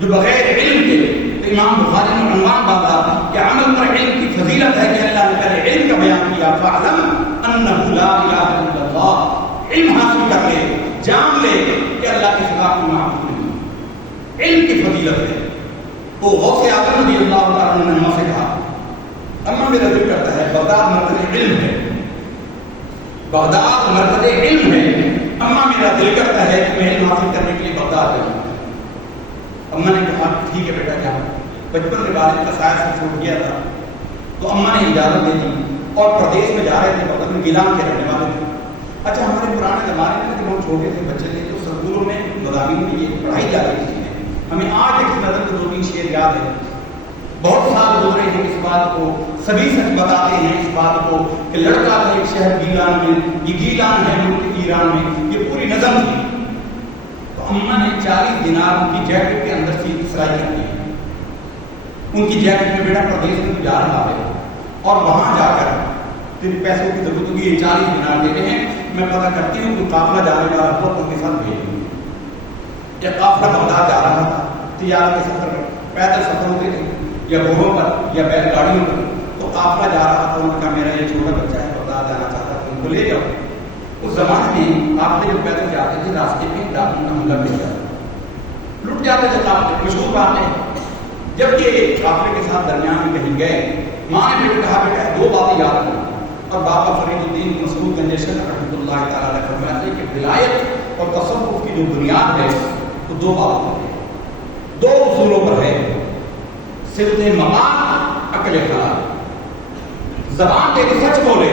جو بغیر علم کے۔ تو امام بخاری نے عنوان باندھا کہ عمل پر علم کی فضیلت ہے کہ اللہ نے پہلے علم کا بیان کیا، فَاعْلَمْ أَنَّهُ لَا إِلَٰهَ إِلَّا اللَّهُ، علم حاصل کر لے، جان لے کہ اللہ کے سوا کوئی معبود نہیں، علم کی فضیلت ہے۔ تو غوث اعظم رضی اللہ تعالیٰ عنہ نے اماں سے کہا اماں میرا دل کرتا ہے بغداد مرکز علم ہے، بغداد مرکز علم ہے، اماں میرا دل کرتا ہے کہ میں علم حاصل کرنے کے لیے بغداد جاؤں۔ اماں نے کہا ٹھیک ہے بیٹا جا۔ بچپن میں والد کا سایہ سے چھوڑ گیا تھا تو اماں نے اجازت دے دی اور پردیش میں جا رہے تھے، وقت میں گیلان کے رہنے والے تھے۔ اچھا ہمارے پرانے زمانے میں جب ہم چھوٹے تھے بچے تھے تو سکولوں میں مضامین میں یہ پڑھائی جاتی تھی، ہمیں آج ایک نظر کو 2-3 شعر یاد ہے۔ بہت سال گزرے ہیں اس بات کو، سبھی سچ بتاتے ہیں اس بات کو کہ لڑکا تھا ایک شہر گیلان میں، یہ گیلان ہے ملک ایران میں، یہ پوری نظم تھی۔ تو اماں نے 40 دینار ان کی جیکٹ کے اندر سے سلائی کر دی، ان کی جیکٹ میں بیٹا پردیش میں جا رہا ہے اور وہاں جا کر تیری پیسوں کی ضرورت ہوگی، یہ 40 دینار دیتے ہیں، میں پتہ کرتی ہوں کہ قافلہ جانے والا ہو ان کے ساتھ بھیج دوں۔ جب قافلہ بغداد جا رہا تھا، تجارت کے سفر میں پیدل سفر ہوتے تھے یا گھوڑوں پر یا بیل گاڑیوں پر، تو قافلہ جا رہا تھا، انہوں نے کہا میرا یہ چھوٹا بچہ ہے بغداد جانا چاہتا ہے ان کو لے جاؤ۔ اس زمانے میں قافلے جو پیدل جاتے تھے راستے میں ڈاکو کا حملہ مل جاتا، لٹ جاتے تھے قافلے، مشہور بات ہے۔ جب یہ قافلے کے ساتھ درمیان میں کہیں گئے، ماں نے بیٹے کہا بیٹا 2 باتیں یاد رکھو، اور بابا فرید الدین مسعود گنجشن رحمۃ اللہ تعالیٰ علیہ فرماتے ہیں کہ ولایت اور تصوف کی جو بنیاد ہے وہ 2 باتوں پر ہے، 2 اصولوں پر ہے، صدق مقام، عقل حلال۔ زبان کے تو سچ بولے،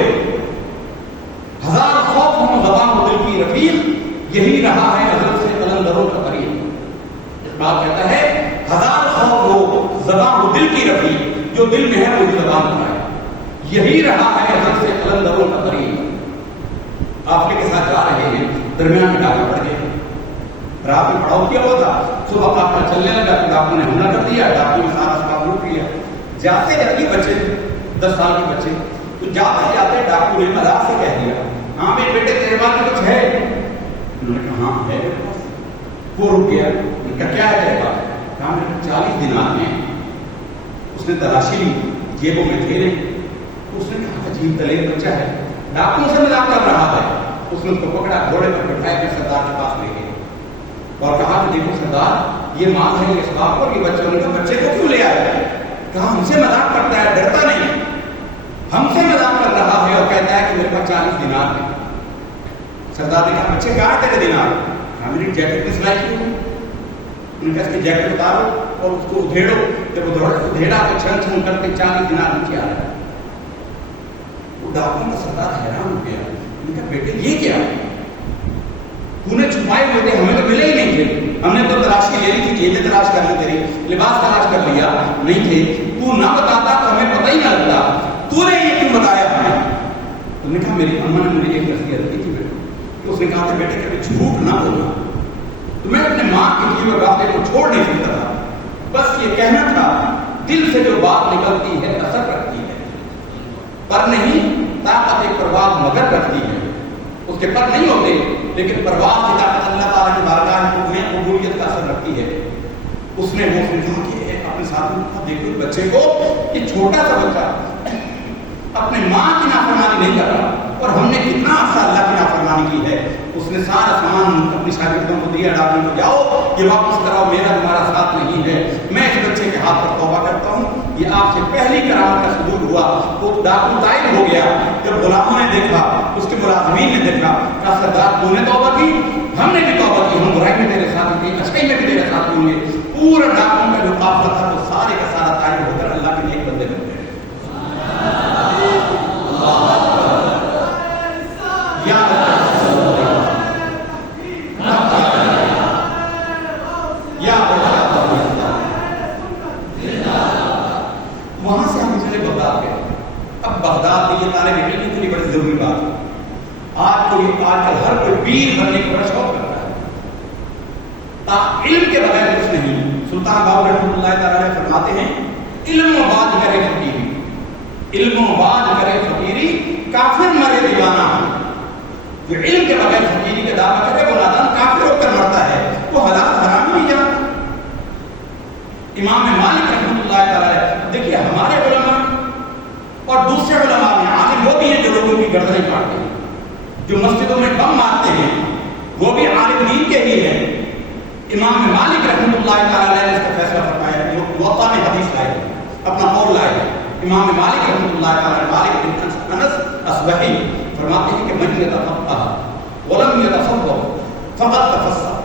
ہزار خوف ہوں زبان و دل کی رفیق، یہی رہا ہے حضرت سے قلندروں کا قریب۔ اقبال کہتا ہے ہزار خوف ہو زبان و دل کی رفیق، جو دل میں ہے وہی زبان پر ہے، یہی رہا ہے حضرت سے قلندروں کا قریب۔ قافلے کے ساتھ جا رہے ہیں، درمیان میں ڈاکہ پڑ گیا، رات میں پڑاؤ کیا ہوا تھا، صبح قافلہ چلنے لگا تو ڈاکو نے حملہ کر دیا، ڈاکو نے سارا اسباب لوٹ لیا۔ جاتے جاتے بچے 10 سال کے بچے، تو جاتے جاتے ڈاکو نے مذاق سے کہہ دیا ہاں میرے بیٹے تیرے پاس میں کچھ ہے؟ انہوں نے کہا ہاں ہے میرے پاس۔ وہ رک گیا، کیا ہے تیرے پاس؟ کہا میرے 40 دینار ہیں۔ اس نے تلاشی لی، جیبوں میں تھے نہیں، اس نے کہا عجیب دلیر بچہ ہے، ڈاکو سے مذاق کر رہا ہے۔ اس نے اس کو پکڑا، گھوڑے پر بٹھایا پھر سردار کے پاس لے گئے اور کہا کہ دیکھو سردار یہ مال ہے، یہ اسباب اور یہ بچوں نے بچے کو کیوں لے آیا؟ کہا ہم سے مذاق کرتا ہے، ڈرتا نہیں، ہم سے مذاق کر رہا ہے اور کہتا ہے کہ میرے پاس 40 دینار ہے۔ سردار نے کہا بچے کہاں تیرے دینار؟ کہا میری جیکٹ میں سلائی کی ہوئی۔ انہوں نے کہا اس کی جیکٹ اتارو اور اس کو ادھیڑو، جب ادھیڑا تو چھن چھن کرتے 40 دینار نیچے آ رہا ہے۔ وہ ڈاکو کا سردار حیران ہو گیا، انہوں نے کہا بیٹے یہ کیا ہے؟ تو نے چھپائے ہوئے تھے، ہمیں تو ملے ہی نہیں تھے، ہم نے تو تلاشی لے لی تھی، جیبیں تلاش کر لی تیری، لباس تلاش کر لیا، نہیں تھے، تو نہ بتاتا تو ہمیں پتہ ہی نہ لگتا، تو نے یہ کیوں بتایا ہمیں؟ تو نے کہا میری اماں نے مجھے ایک نصیحت کی تھی بیٹے، تو اس نے کہا تھا بیٹے کبھی جھوٹ نہ بولنا، تو میں اپنے ماں کے کیے ہوئے وعدے کو چھوڑ نہیں سکتا تھا، بس یہ کہنا تھا دل سے جو بات نکلتی ہے اثر رکھتی ہے، پر نہیں طاقت پرواز مگر کرتی ہے، اس کے پر نہیں ہوتے لیکن پرواز کی طاقت اللہ تعالیٰ کی بارگاہ میں قبولیت کا اثر رکھتی ہے۔ اس نے کہا کہ اپنے ساتھ میں دیکھو بچے کو، یہ چھوٹا سا بچہ اپنے ماں کی نافرمانی نہیں کر رہا، اور ہم نے کتنا عرصہ اللہ کی نافرمانی کی ہے. اس نے سارا سامان اپنی شاگردوں کو دیا، ڈاکٹر کو جاؤ یہ واپس کراؤ، میرا تمہارا ساتھ نہیں ہے. میں اس بچے کے ہاتھ پر توبہ کرتا ہوں. یہ آپ سے پہلی کرامت کا ثبوت ہوا. وہ ڈاکو طائب ہو گیا. جب غلاموں نے دیکھا، اس کے ملازمین نے دیکھا، کہا سردار تو نے توبہ کی، ہم نے بھی توبہ کی، ہم برائی میں تیرے ساتھ تھے، اچھائی میں بھی تیرے ساتھ ہوں گے. پورا ڈاکوں کا جو قافلہ تھا وہ سارے کا سارا طائب ہو کر اللہ کے نیک بندے بن گئے. وہاں سے ہم چلے بغداد گئے. اب بغداد کے طالب علم کے لیے بڑی ضروری بات ہے. آج کل ہر کوئی پیر بننے کا بڑا شوق کرتا ہے، علم کے بغیر کچھ نہیں. سلطان باہو رحمۃ اللہ تعالی فرماتے ہیں علم و بات کرے فقیری، علم و بات کرے فقیری، کافر مرے دیوانہ. جو علم کے بغیر فقیری کا دعویٰ کرے وہ نادان کافر ہو کر مرتا ہے، وہ حلال حرام نہیں جانتا. امام مالک رحمۃ اللہ تعالی، دیکھیے ہمارے علماء اور دوسرے علماء میں عالم وہ بھی ہیں جو لوگوں کی گردنیں کاٹتے ہیں، جو مسجدوں میں بم مارتے ہیں، وہ بھی عالم دین کے ہی ہیں. امام مالک رحمۃ اللہ تعالی نے اس کا فیصلہ فرمایا، موطا میں حدیث لائے، اپنا قول لائے. امام مالک رحمۃ اللہ تعالی، مالک بن انس اصبحی فرماتے ہیں کہ من یتفقہ ولم یتصوف فقط تفسق.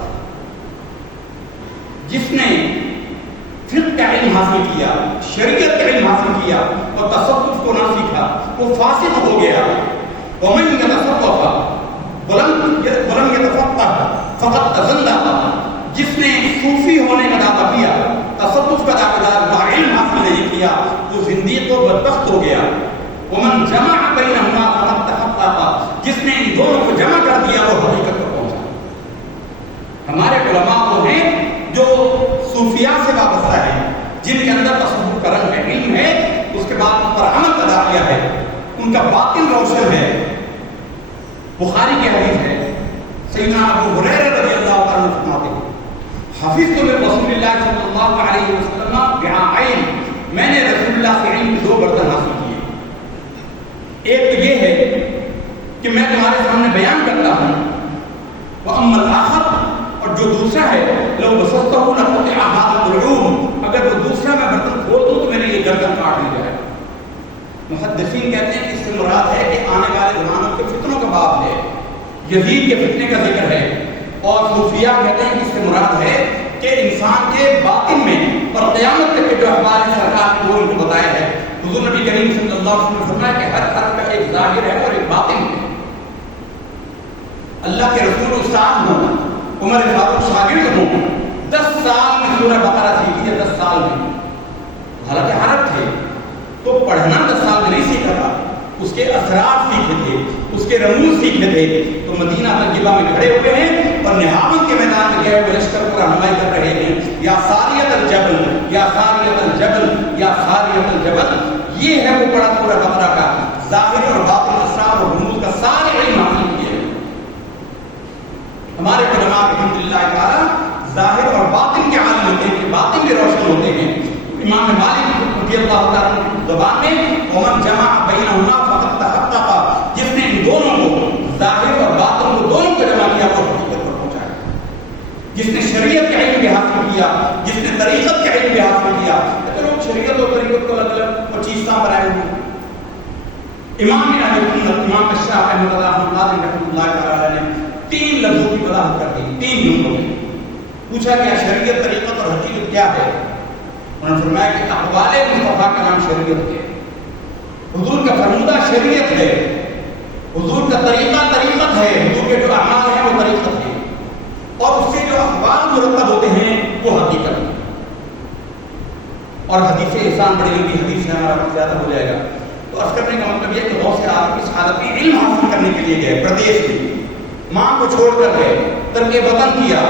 جس نے فقہ کا علم حاصل کیا، شریعت کا علم حاصل کیا اور تصوف کو نہ سیکھا، وہ فاسق ہو گیا. ومن یتصوف ولم یتفقہ فقط تزندق. جس نے صوفی ہونے کا دعویٰ کیا، تصوف کا دعویٰ علم حاصل نہیں کیا، وہ زندیق و بدبخت ہو گیا. ومن جمع بینہما فقد تحقق. جس نے ان دونوں کو جمع کر دیا وہ حقیقت پر پہنچا. ہمارے علماء وہ ہیں جو صوفیاء سے وابستہ ہیں، جن کے اندر تصوف کا رنگ ہے، علم ہے، اس کے بعد ان پر عمل ادا کیا ہے، ان کا باطن روشن ہے. بخاری کی حدیث ہے، سیدنا ابو ہریرہ رضی اللہ عنہ فرماتے ہیں حفظت من رسول اللہ صلی اللہ علیہ وسلم وعاءین. میں نے رسول اللہ سے علم کے 2 برتن حاصل کیے. ایک تو یہ ہے کہ میں تمہارے سامنے بیان کرتا ہوں، وَأَمَّا الْآخَرُ، اور جو دوسرا ہے لو بسطتہ لقطع هذا العلوم، اگر وہ دوسرا میں برتن کھول دوں تو میرے یہ گردن کاٹ لی جائے. محدثین کہتے ہیں کہ اس سے مراد ہے کہ آنے والے زمانوں کے فتنوں کا باب ہے، یزید کے فتنے کا ذکر ہے. اور صوفیاء کہتے ہیں کہ اس سے مراد ہے کہ انسان کے باطن میں اور قیامت تک کے جو احوال سرکار نے ان کو بتایا ہے. حضور نبی کریم صلی اللہ علیہ وسلم نے فرمایا کہ ہر حرف کا ایک ظاہر ہے اور ایک باطن ہے. اللہ کے رسول استاد ہوں، عمر فاروق شاگرد ہوں، 10 سال میں سورہ بقرہ سیکھی ہے، 10 سال میں. حالانکہ عرب تھے تو پڑھنا 10 سال میں نہیں سیکھا تھا، اس کے اثرات سیکھے تھے، اس کے رموز سیکھے تھے. تو مدینہ طیبہ میں کھڑے ہوئے ہیں اور نہاون کے میدان میں گئے ہوئے لشکر کو رہنمائی کر رہے ہیں. یا ساریت الجبل، یا ساریت الجبل، یا ساریت الجبل. یہ ہے وہ پڑھا سورہ بقرہ کا ظاہر اور باطن اسرار اور رموز کا سارے علم حاصل کیے. ہمارے علماء الحمدللہ تعالی ظاہر اور باطن کے عالم ہوتے ہیں، باطن بھی روشن ہوتے ہیں. امام مالک رضی اللہ تعالیٰ عنہ زبان میں ومن جمع بینہما فقد تحقق. جس نے ان دونوں کو، ظاہر اور باطن کو دونوں کو جمع کیا وہ حقیقت پر پہنچایا. جس نے شریعت کا علم بھی حاصل کیا، جس نے طریقت کا علم بھی حاصل کیا. لوگ شریعت اور طریقت کو الگ الگ چیزاں بنائے ہوئے. امام اہل سنت امام اشرف احمد اللہ رحمۃ اللہ تعالی نے 3 لفظوں کی وضاحت کر دی، 3 جملوں میں. پوچھا کہ شریعت، طریقت اور حقیقت کیا ہے؟ انہوں نے فرمایا کہ اقوال مصطفیٰ کا نام شریعت ہے، حضور کا فرمودہ شریعت ہے، حضور کا طریقہ طریقت ہے، حضور کے جو اعمال ہیں وہ طریقت ہے، اور اس سے جو اقوال مرتب ہوتے ہیں وہ حقیقت ہے. اور حدیث احسان بڑی لمبی حدیث ہے، ہمارا وقت زیادہ ہو جائے گا. تو عرض کرنے کا مطلب یہ کہ غوث اعظم اس حالت میں علم حاصل کرنے کے لیے گئے، پردیش میں ماں کو چھوڑ کر گئے، ترک وطن کیا.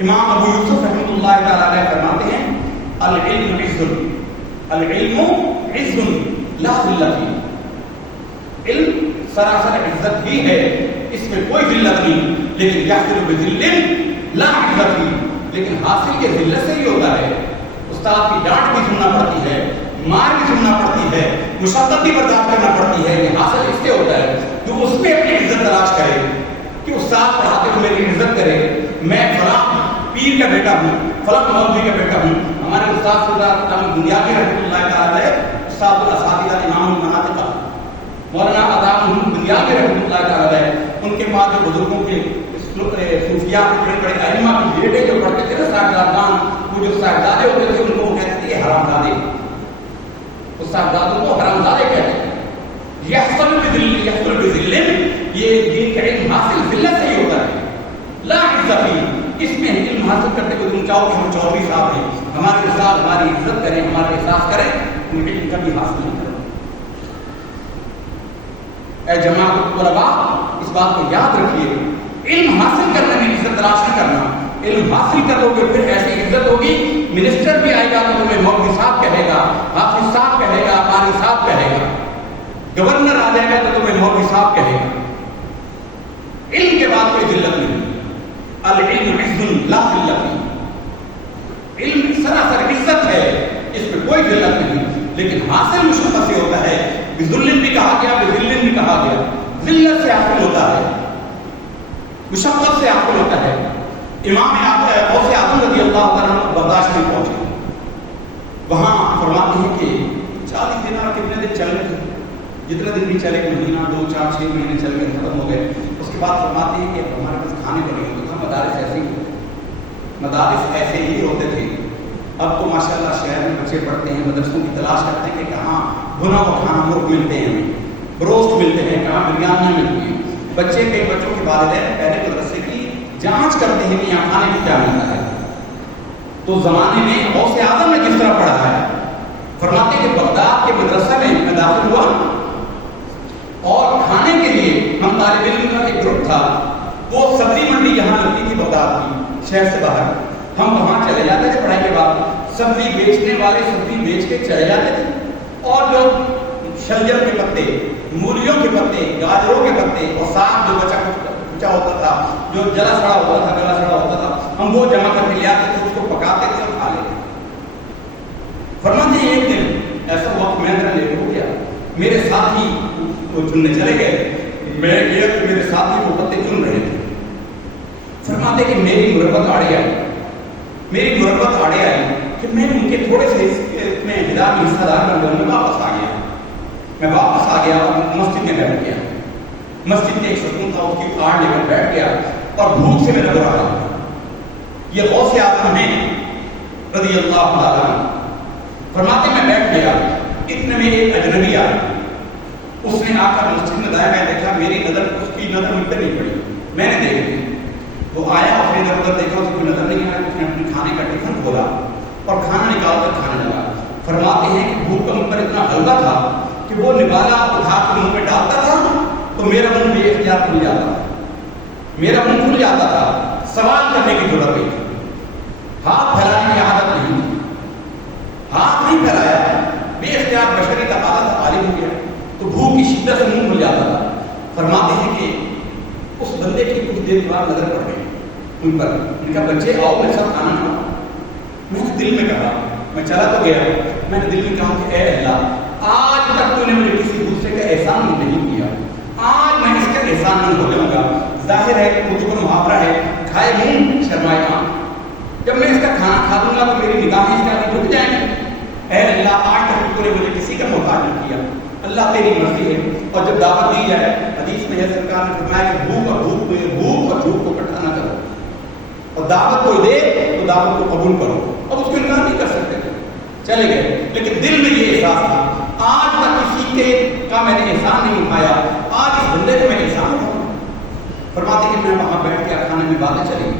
امام ابو یوسف رحمۃ اللہ تعالی علیہ فرماتے ہیں العلم عز، العلم عز لا ذلت. علم سراسر عزت ہی ہے، اس میں کوئی ذلت نہیں. لیکن یحصل بذل لا عزت، لیکن حاصل یہ ذلت سے ہی ہوتا ہے. استاد کی ڈانٹ بھی سننا پڑتی ہے، مار بھی سننا پڑتی ہے، مشقت بھی برداشت کرنا پڑتی ہے. یہ حاصل اس سے ہوتا ہے کہ اس میں اپنی عزت تلاش کرے کہ استاد پڑھاتے ہوئے میری عزت کرے. میں فلاں پیر کا بیٹا ہوں، فلاں مولوی کا بیٹا ہوں. ہمارے استاد بنیادی رحمۃ اللہ تعالی استاد الاساتذہ امام المناطق مولانا عطا بنیادی رحمۃ اللہ تعالی، ان کے بعد جو بزرگوں کے صوفیاء کے بڑے بڑے ائمہ کے بیٹے جو پڑھتے تھے نا صاحبزادگان، وہ جو صاحبزادے ہوتے تھے ان کو وہ کہتے تھے یہ حرامزادے. اس صاحبزادوں کو حرامزادے کہتے ہیں. یحصل بذل، یہ دین کا علم حاصل ذلت سے ہی ہوتا ہے. لا عزت فی، اس میں علم حاصل کرتے ہوئے تم چاہو کہ ہم چودھری صاحب ہیں، ہمارے استاد ہماری عزت کریں، ہمارا احساس کریں، ان علم کبھی حاصل نہیں کرو. اے جماعت الطلباء اس بات کو یاد رکھیے، علم حاصل کرنے میں عزت تلاش نہ کرنا. علم حاصل کرو گے پھر ایسی عزت ہوگی، منسٹر بھی آئے گا تو تمہیں مولوی صاحب کہے گا، حافظ صاحب کہے گا، قاری صاحب کہے گا. گورنر آ جائے گا تو تمہیں مولوی صاحب کہے گا. علم کے بعد کوئی ذلت نہیں. العلم عز لا ذلت. علم سراسر عزت ہے، اس میں کوئی ذلت نہیں، لیکن حاصل مشقت سے ہوتا ہے. بذل بھی کہا گیا، بذل بھی کہا گیا. ذلت سے حاصل ہوتا ہے، مشقت سے حاصل ہوتا ہے. امام غوث اعظم رضی اللہ تعالیٰ عنہ برداشت نہیں پہنچے. وہاں فرماتے ہیں کہ 40 دینار کتنے دن چل رہے تھے، جتنے دن بھی چلے، مہینہ 2 4 6 مہینے چل گئے، ختم ہو گئے. اس کے بعد فرماتے ہیں کہ ہمارے پاس کھانے کو نہیں ہوتا تھا. مدارس ایسے ہی ہوتے تھے. اب تو ماشاءاللہ شہر میں بچے پڑھتے ہیں، مدرسوں کی تلاش کرتے ہیں کہ کہاں بھنا ہوا کھانا مرغ ملتے ہیں، بروسٹ ملتے ہیں، کہاں بریانیاں ملتی ہیں. کئی بچوں کے والدین پہلے مدرسے کی جانچ کرتے ہیں کہ یہاں کھانے کو کیا ملتا ہے. تو زمانے میں غوث اعظم نے کس طرح پڑھا ہے، فرماتے ہیں کہ بغداد کے مدرسہ میں میں داخل ہوا اور کھانے کے لیے ہم طالب علم کا ایک گروپ تھا. وہ سبزی منڈی یہاں لگتی تھی بغداد کی، شہر سے باہر. ہم وہاں چلے جاتے تھے پڑھائی کے بعد. سبزی بیچنے والے سبزی بیچ کے چلے جاتے تھے، اور جو شلجم کے پتے، مولیوں کے پتے، گاجروں کے پتے اور ساگ جو بچا ہوتا تھا، جو جلا سڑا ہوتا تھا، گلا سڑا ہوتا تھا، ہم وہ جمع کر کے لے آتے تھے، اس کو پکاتے تھے اور کھا لیتے تھے. فرماتے ہیں ایک دن ایسا ہوا کہ میں لیٹ ہو گیا، میرے ساتھی وہ چننے چلے گئے. میں گیا کہ میرے ساتھی وہ پتے چن رہے تھے. فرماتے کہ میری مربت آڑے آئی کہ میں ان کے تھوڑے سے میں ہدایت میں حصہ دار بن گیا. میں واپس آ گیا اور مسجد میں بیٹھ گیا. مسجد میں ایک سکون تھا، اس کی کارڈ لے کر بیٹھ گیا اور بھوک سے میرا برا حال. یہ غوث اعظم ہیں رضی اللہ تعالیٰ عنہ. فرماتے میں بیٹھ گیا، اتنے میں ایک اجنبی آیا. اس نے آ کر مسجد میں دایا. میں دیکھا میری نظر، اس کی نظر مجھ پہ نہیں پڑی. میں نے دیکھ لی. وہ آیا، اس نے ادھر ادھر دیکھا، اس کو نظر نہیں آیا. اس نے اپنے کھانے کا ٹفن کھولا اور کھانا نکال کر کھانے لگا. فرماتے ہیں کہ بھوک کا مجھ پر اتنا غلبہ تھا کہ وہ نوالا اٹھا کے منہ میں ڈالتا تھا تو میرا منہ بے اختیار کھل جاتا تھا. سوال کرنے کی ضرورت نہیں تھی. ہاتھ پھیلانے کی عادت نہیں تھی. ہاتھ نہیں پھیلایا، بے اختیار بشری تقاضا تھا، غالب ہو گیا تو بھوک کی شدت سے منہ کھل جاتا تھا. فرماتے ہیں کہ اس بندے کی کچھ دیر بعد نظر پڑ گئی ان پر. ان کا بچے آؤ میرے ساتھ کھانا کھاؤ. میں نے دل میں کہا، میں چلا تو گیا، میں نے دل میں کہا کہ اے اللہ، آج تک تو نے مجھے کسی دوسرے کا احسان نہیں کیا، آج میں اس کا احسان نہیں ہو جاؤں گا. ظاہر ہے کہ مجھے کو محاورہ ہے، کھائے منہ شرمائے آنکھ. جب میں اس کا کھانا کھا دوں گا تو میری نگاہیں اس کے آگے جھک جائیں گی. اے اللہ، آج تک تو نے مجھے کسی کا محتاج نہیں کیا. اللہ تیری مرضی ہے. اور جب دعوت دی جائے، حدیث میں ہے سرکار نے فرمایا کہ بھوک اور جھوٹ کو اکٹھا نہ کرو، اور دعوت کو دے تو دعوت کو قبول کرو. اب اس کو انکار نہیں کر سکتے تھے، چلے گئے. لیکن دل میں یہ احساس تھا، آج تک کسی کا میں نے احسان نہیں اٹھایا، آج اس بندے کو میں نے احسان اٹھاؤں. فرماتے کہ میں وہاں بیٹھ کے کھانے میں باتیں چلی.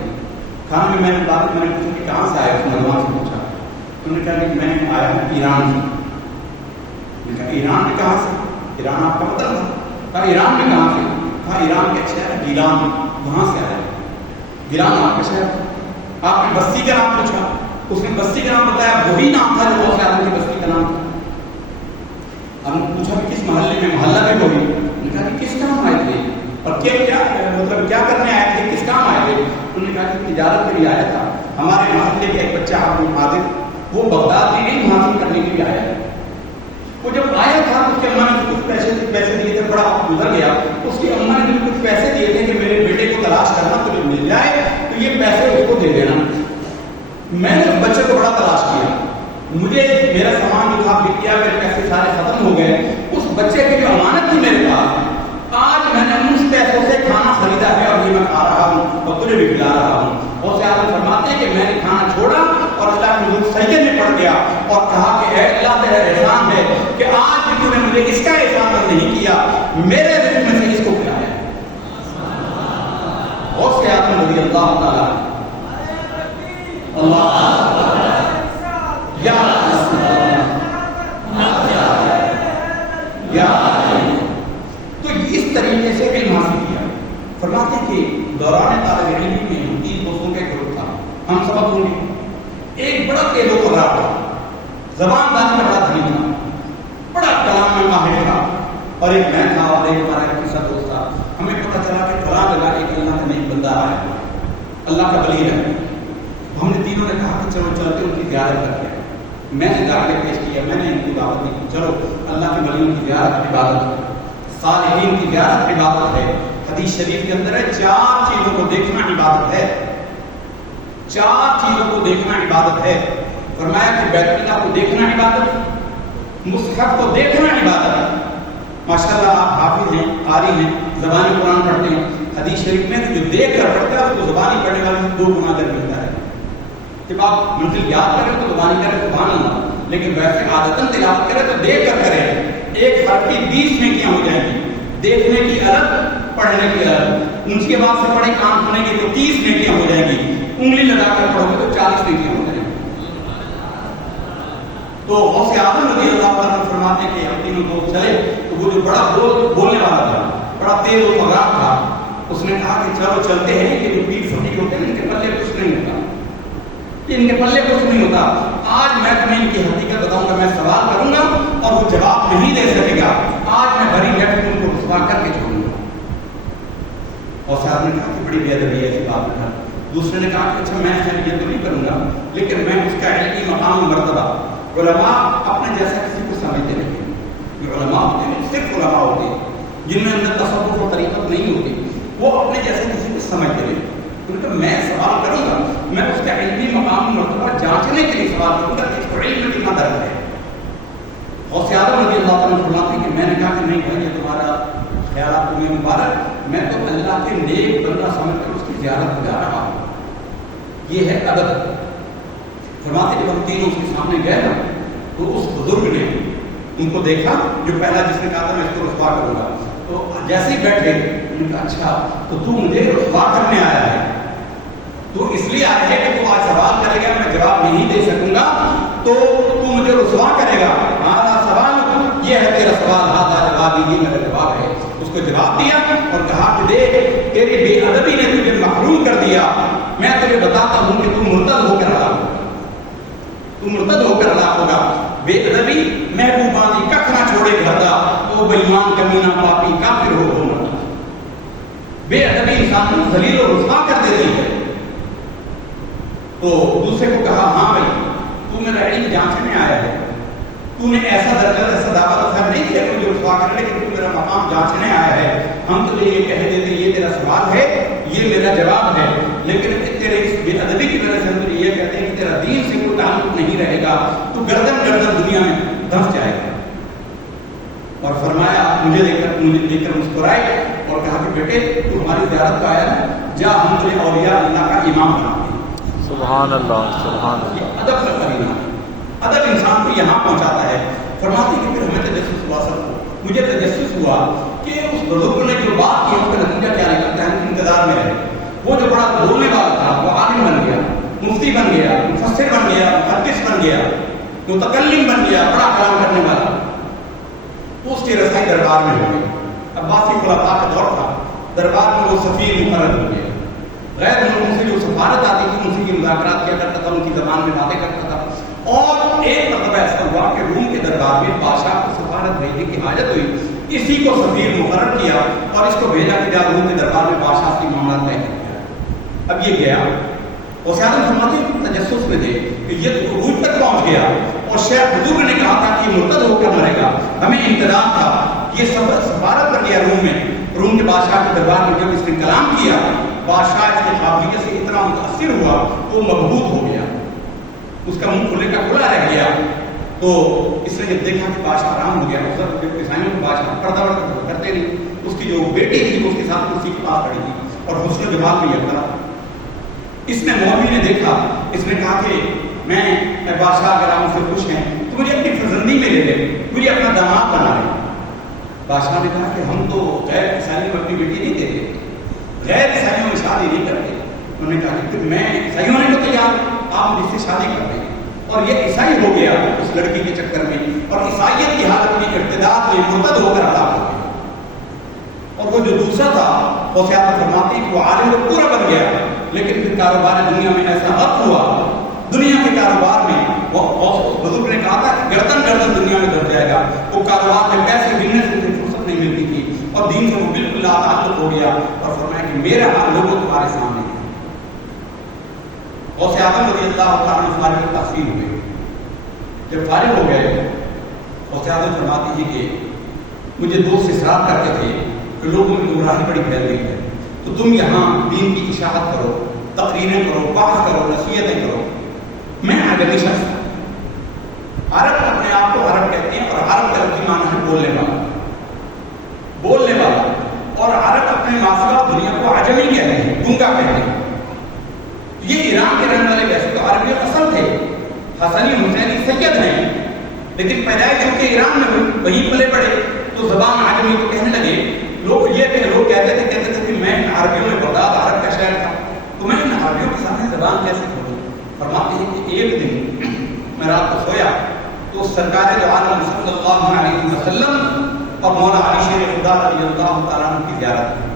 کھانے میں نے پوچھا کہ کہاں سے آیا. اس نوجوان سے پوچھا. انہوں نے کہا کہ میں آیا ہوں ایران سے. میں نے کہا ایران میں کہاں سے؟ ایران آپ کا مطلب تھا. کہا ایران میں کہاں سے؟ کہا ایران کے شہر گیلان، وہاں سے آیا. گیلان آپ کا شہر. آپ نے بستی کا نام پوچھا. اس نے بستی کا نام بتایا، وہی نام تھا جو غوث اعظم کی بستی کا نام تھا. ہم نے پوچھا کہ کس محلے میں؟ محلہ میں وہی. انہوں نے کہا کہ کس کام آئے تھے اور کیا کرنے آئے تھے، کس کام آئے تھے؟ انہوں نے کہا کہ تجارت کے لیے آیا تھا. ہمارے محلے کے ایک بچہ عبد القادر، وہ بغداد میں علم حاصل کرنے کے لیے آیا. وہ جب آیا تھا اس کے اماں نے کچھ پیسے دیے تھے, بڑا گزر گیا. اس کی اماں نے کچھ پیسے دیے تھے کہ میرے بیٹے کو تلاش کرنا, تجھے مل جائے تو یہ پیسے اس کو دے دینا. میں نے اس بچے کو بڑا تلاش کیا, مجھے میرا سامان جو تھا بک گیا, میرے پیسے سارے ختم ہو گئے. اس بچے کی جو امانت تھی میرے پاس, آج میں نے ان پیسوں سے کھانا خریدا ہے اور یہ میں کھا رہا ہوں اور تجھے بھی کھلا رہا ہوں. اور سے آپ فرماتے ہیں کہ میں نے کھانا چھوڑا اور اللہ کے حضور سجدے میں پڑ گیا اور کہا کہ اے اللہ تیرا احسان ہے کہ آج بھی تو نے مجھے اس کا احسان نہیں کیا, میرے رزق میں سے اس کو کھلایا. اور سے آپ رضی اللہ تعالیٰ تو اس طریقے سے علم حاصل کیا. فرماتے ہیں کہ دوران طالب علم میں 3 دوستوں کا ایک گروپ تھا, ہم سبق ہوں گے. ایک بڑا تیز و قرار تھا, زبان دانی کا بڑا دھنی تھا, بڑا کلام میں ماہر تھا. اور ایک میں تھا اور ایک ہمارا تیسرا دوست تھا. ہمیں پتہ چلا کہ فلاں جگہ ایک اللہ کا نیک بندہ ہے, اللہ کا ولی ہے. ہم نے تینوں نے کہا کہ چلو چلتے ان کی زیارت کرتے ہیں. میں نے جا کے پیش کیا, میں نے ان کی دعوت دی, چلو اللہ کے ولیوں کی زیارت عبادت, صالحین کی زیارت عبادت ہے. حدیث شریف کے اندر ہے 4 چیزوں کو دیکھنا عبادت ہے, 4 چیزوں کو دیکھنا عبادت ہے. فرمایا کہ بیت اللہ کو دیکھنا عبادت, مصحف کو دیکھنا عبادت. ماشاءاللہ آپ حافظ ہیں, قاری ہیں, زبانی قرآن پڑھتے ہیں. حدیث شریف میں جو دیکھ کر پڑھتا ہے اس کو زبانی پڑھنے والے 2 گنا اجر ملتا ہے. جب آپ منزل یاد کریں تو زبانی کریں سبحان اللہ, لیکن ویسے عادتاً تلاوت کریں تو دیکھ کر کریں. ایک حرف کی 20 نیکیاں ہو جائیں گی, دیکھنے کی الگ, پڑھنے کی الگ. ان کے بعد سے پڑھے کام سنیں گے تو 30 نیکیاں ہو جائیں گی. انگلی لگا کر پڑھو گے تو 40 نیکیاں ہو جائیں گی. تو غوث اعظم رضی اللہ عنہ فرماتے ہیں کہ ہم تینوں دوست چلے تو وہ جو بڑا بولنے والا تھا, بڑا تیز و فغان تھا, اس نے کہا کہ چلو چلتے ہیں کہ جو پیر فقیر ہوتے ہیں ان کے پلے کچھ نہیں ہوتا, ان کے پلے کچھ نہیں ہوتا. آج میں تمہیں ان کی حقیقت بتاؤں گا, میں سوال کروں گا اور وہ جواب نہیں دے سکے گا. آج میں بھری بیٹھ کے ان کو رسوا کر کے چھوڑوں گا. اور صاحب نے کہا کہ بڑی بے ادبی ہے ایسی بات ہے. دوسرے نے کہا کہ اچھا میں خیر یہ تو نہیں کروں گا, لیکن میں اس کا علمی مقام و مرتبہ, علماء اپنے جیسا کسی کو سمجھتے نہیں ہیں. جو علماء ہوتے ہیں صرف علماء ہوتے ہیں جن میں اندر تصوف و طریقت نہیں ہوتی, وہ اپنے جیسے کسی کو سمجھتے نہیں. کیونکہ میں سوال کروں گا, میں اس کا علمی مقام و مرتبہ جانچنے کے لیے سوال کروں گا کہ اس کو علم میں کتنا درد ہے. غوث اعظم رضی اللہ تعالیٰ فرماتے ہیں کہ میں نے کہا کہ نہیں بھائی یہ تمہارا خیالات تمہیں مبارک, میں تو اللہ کے نیک بندہ سمجھ کر اس کی زیارت کو جا رہا ہوں. یہ ہے ادب. فرماتے جب ہم تینوں اس کے سامنے گئے نا تو اس بزرگ نے ان کو دیکھا, جو پہلا جس نے کہا تھا میں اس کو رسوا کروں گا, تو جیسے ہی بیٹھے انہوں نے کہا اچھا تو مجھے رسوا کرنے آیا ہے, تو اس لیے آیا ہے کہ تو آج سوال کرے گا, میں جواب نہیں دے سکوں گا تو مجھے رسوا کرے گا. ہمارا سوال یہ ہے, تیرا سوال ہاتھا جواب, یہ میرا جواب ہے. اس کو جواب دیا اور کہا کہ دیکھ تیری بے ادبی نے تجھے محروم کر دیا, میں تجھے بتاتا ہوں کہ تم مرتد ہو کر ہلاک ہوگا, تم مرتد ہو کر ہلاک ہوگا. بے ادبی محبوبانی ککھ نہ چھوڑے گھر دا, او بےایمان کمینہ پاپی کافر ہو مرتا. بے ادبی انسان کو ذلیل و رسوا کر دیتی ہے. تو دوسرے کو کہا ہاں بھائی تو میرا علم جانچنے آیا ہے, تو نے ایسا درجہ ایسا دعویٰ تو خیر نہیں کیا مجھے رسوا کرنے, لیکن تو میرا مقام جانچنے آیا ہے. ہم تجھے یہ کہہ دیتے یہ تیرا سوال ہے, یہ میرا جواب ہے, لیکن تیرے اس بے ادبی کی وجہ سے ہم تجھے یہ کہتے ہیں کہ تیرا دین سے کوئی تعلق نہیں رہے گا, تو گردن دنیا میں دھنس جائے گا. اور فرمایا مجھے دیکھ کر مسکرائے اور کہا کہ بیٹے تو ہماری زیارت کو آیا نا, جا ہم تجھے اولیاء اللہ کا امام بناتے ہیں. سبحان اللہ, سبحان اللہ. ادب کا قرینہ, ادب انسان کو یہاں پہنچاتا ہے. فرماتے کہ پھر ہمیں تجسس ہوا, سب مجھے تجسس ہوا کہ اس بزرگ نے جو بات کی اس کا نتیجہ کیا نکلتا ہے, انتظار میں رہے. وہ جو بڑا بولنے والا تھا وہ عالم بن گیا, مفتی بن گیا, مفسر بن گیا, محدث بن گیا, متکلم بن گیا, بڑا کلام کرنے والا. اس کی رسائی دربار میں ہو گئی. عباسی خلفاء کا دور تھا, دربار میں وہ سفیر مقرر ہو گیا. غیر ملکوں سے جو سفارت آتی تھی ان سے یہ مذاکرات کیا کرتا تھا, ان کی زبان میں باتیں کرتا تھا. اور ایک مرتبہ ایسا ہوا کہ روم کے دربار میں بادشاہ کو سفارت بھیجنے کی حاجت ہوئی, اسی کو سفیر مقرر کیا اور اس کو بھیجا کہ جا روم کے دربار میں بادشاہ کی معاملات طے کر. اب یہ گیا غوث اعظم فرماتے ہیں تجسس میں تھے کہ یہ عروج تک پہنچ گیا اور شیخ بزرگ نے کہا تھا کہ یہ مرتد ہو کر مرے گا. ہمیں انتظار تھا. یہ سفارت پر گیا روم میں. روم کے بادشاہ کے دربار میں جب اس نے کلام کیا, بادشاہ اس کی قابلیت سے اتنا متاثر ہوا وہ مبہوت ہو گیا. اس کا منہ کھلے کا کھلا رہ گیا. تو اس نے جب دیکھا کہ بادشاہ آرام ہو گیا, عیسائیوں کے بادشاہ پردہ کرتے نہیں, اس کی جو بیٹی تھی وہ اس کے ساتھ کرسی کے پاس کھڑی تھی اور حسن و جمال میں یہ کرا. اس نے مولوی نے دیکھا, اس نے کہا کہ میں بادشاہ اگر آپ سے خوش ہیں تو مجھے اپنی فرزندی میں لے لے, مجھے اپنا داماد بنا لے. بادشاہ نے کہا کہ ہم تو غیر عیسائیوں میں اپنی بیٹی نہیں دیتے, غیر عیسائیوں میں شادی نہیں کرتے. انہوں نے کہا کہ میں عیسائیوں نے تو تیار, آپ مجھ سے شادی کر دیں. اور یہ عیسائی ہو گیا اس لڑکی کے چکر میں, اور عیسائیت کی حالت میں ارتداد میں مرتد ہو کر ہلاک ہو گیا. اور وہ جو دوسرا تھا غوث اعظم فرماتے ہیں کہ وہ عالم تو پورا بن گیا, لیکن پھر کاروبار دنیا میں ایسا وقت ہوا, دنیا کے کاروبار میں وہ بزرگ نے کہا تھا کہ گردن دنیا میں بڑھ جائے گا. وہ کاروبار میں پیسے گننے سے فرصت نہیں ملتی تھی اور دین سے وہ بالکل لاطاقت ہو گیا اور فرمایا کہ میرا حال لوگوں تمہارے سامنے ہے. غوث اعظم رضی اللہ تعالیٰ عنہ فارغ التحصیل ہوئے. جب فارغ ہو گئے غوث اعظم فرماتے ہیں کہ مجھے دوست اصرار کرتے تھے کہ لوگوں میں گمراہی بڑی پھیل گئی ہے, تو تم یہاں دین کی اشاعت کرو, تقریریں کرو, بحث کرو, نصیحتیں کرو. میں عربی شخص ہوں. عرب اپنے آپ کو عرب کہتے ہیں, اور عرب کا لفظی معنی ہے بولنے والا, بولنے والا. اور عرب اپنے ماسوا دنیا کو عجمی کہتے ہیں, گنگا کہتے ہیں. یہ ایران کے رہنے والے ویسے تو عربی اصل تھے, حسنی حسینی سید ہیں, لیکن پیدائش چونکہ ایران میں ہوئی, وہیں پلے پڑے, تو زبان عجمی کو کہنے لگے. لوگ کہتے تھے کہ میں عربیوں میں بغداد عرب کا شہر تھا, تو میں ان عربیوں کے سامنے زبان کیسے کھولوں. فرماتے ہیں کہ ایک دن میں رات کو سویا تو سرکار دو عالم صلی اللہ علیہ وسلم اور مولا علی شیر خدا رضی اللہ تعالیٰ عنہ کی زیارت کی.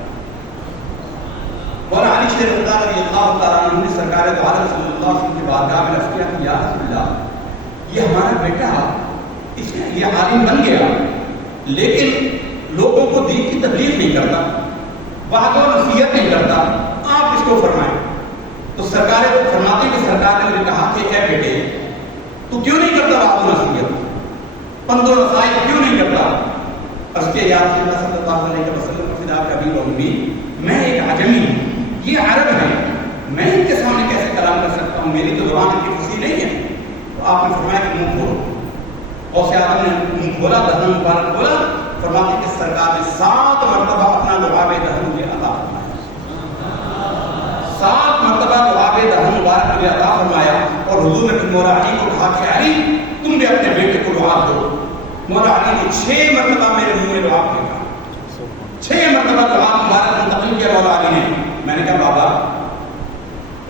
مولا علی شیر خدا رضی اللہ تعالیٰ عنہ نے سرکار دو عالم صلی اللہ علیہ وسلم کی بارگاہ میں عرض کیا کہ یا رسول اللہ, یہ ہمارا بیٹا اس نے یہ عالم بن گیا, لیکن لوگوں کو دین کی تبلیغ نہیں کرتا, وعظ و نصیحت نہیں کرتا, آپ اس کو فرمائیں. تو سرکار فرماتے کہ سرکار نے مجھے کہا کہ اے بیٹے تو کیوں نہیں کرتا وعظ و نصیحت, پند و نصائح کیوں نہیں کرتا. عرض کیا یا رسول اللہ صلی اللہ علیہ وسلم فدا ابی و امی, میں ایک عجمی ہوں, یہ عرب ہے, میں ان کے سامنے کیسے کلام کر سکتا ہوں, میری تو زبان اتنی فصیح نہیں ہے. تو آپ نے فرمایا کہ منہ کھولو. غوث اعظم نے منہ کھولا, دہن مبارک کھولا. فرماتے کہ سرکار نے 7 مرتبہ اپنا لعاب دہن مجھے عطا فرمایا, 7 مرتبہ لعاب دہن مبارک مجھے عطا فرمایا. اور حضور نے پھر مولا علی کو کہا کہ علی تم بھی اپنے بیٹے کو لعاب دو. مولا علی نے 6 مرتبہ میرے منہ میں لعاب پھینکا, 6 مرتبہ لعاب مبارک منتقل کیا مولا علی نے. میں نے کہا بابا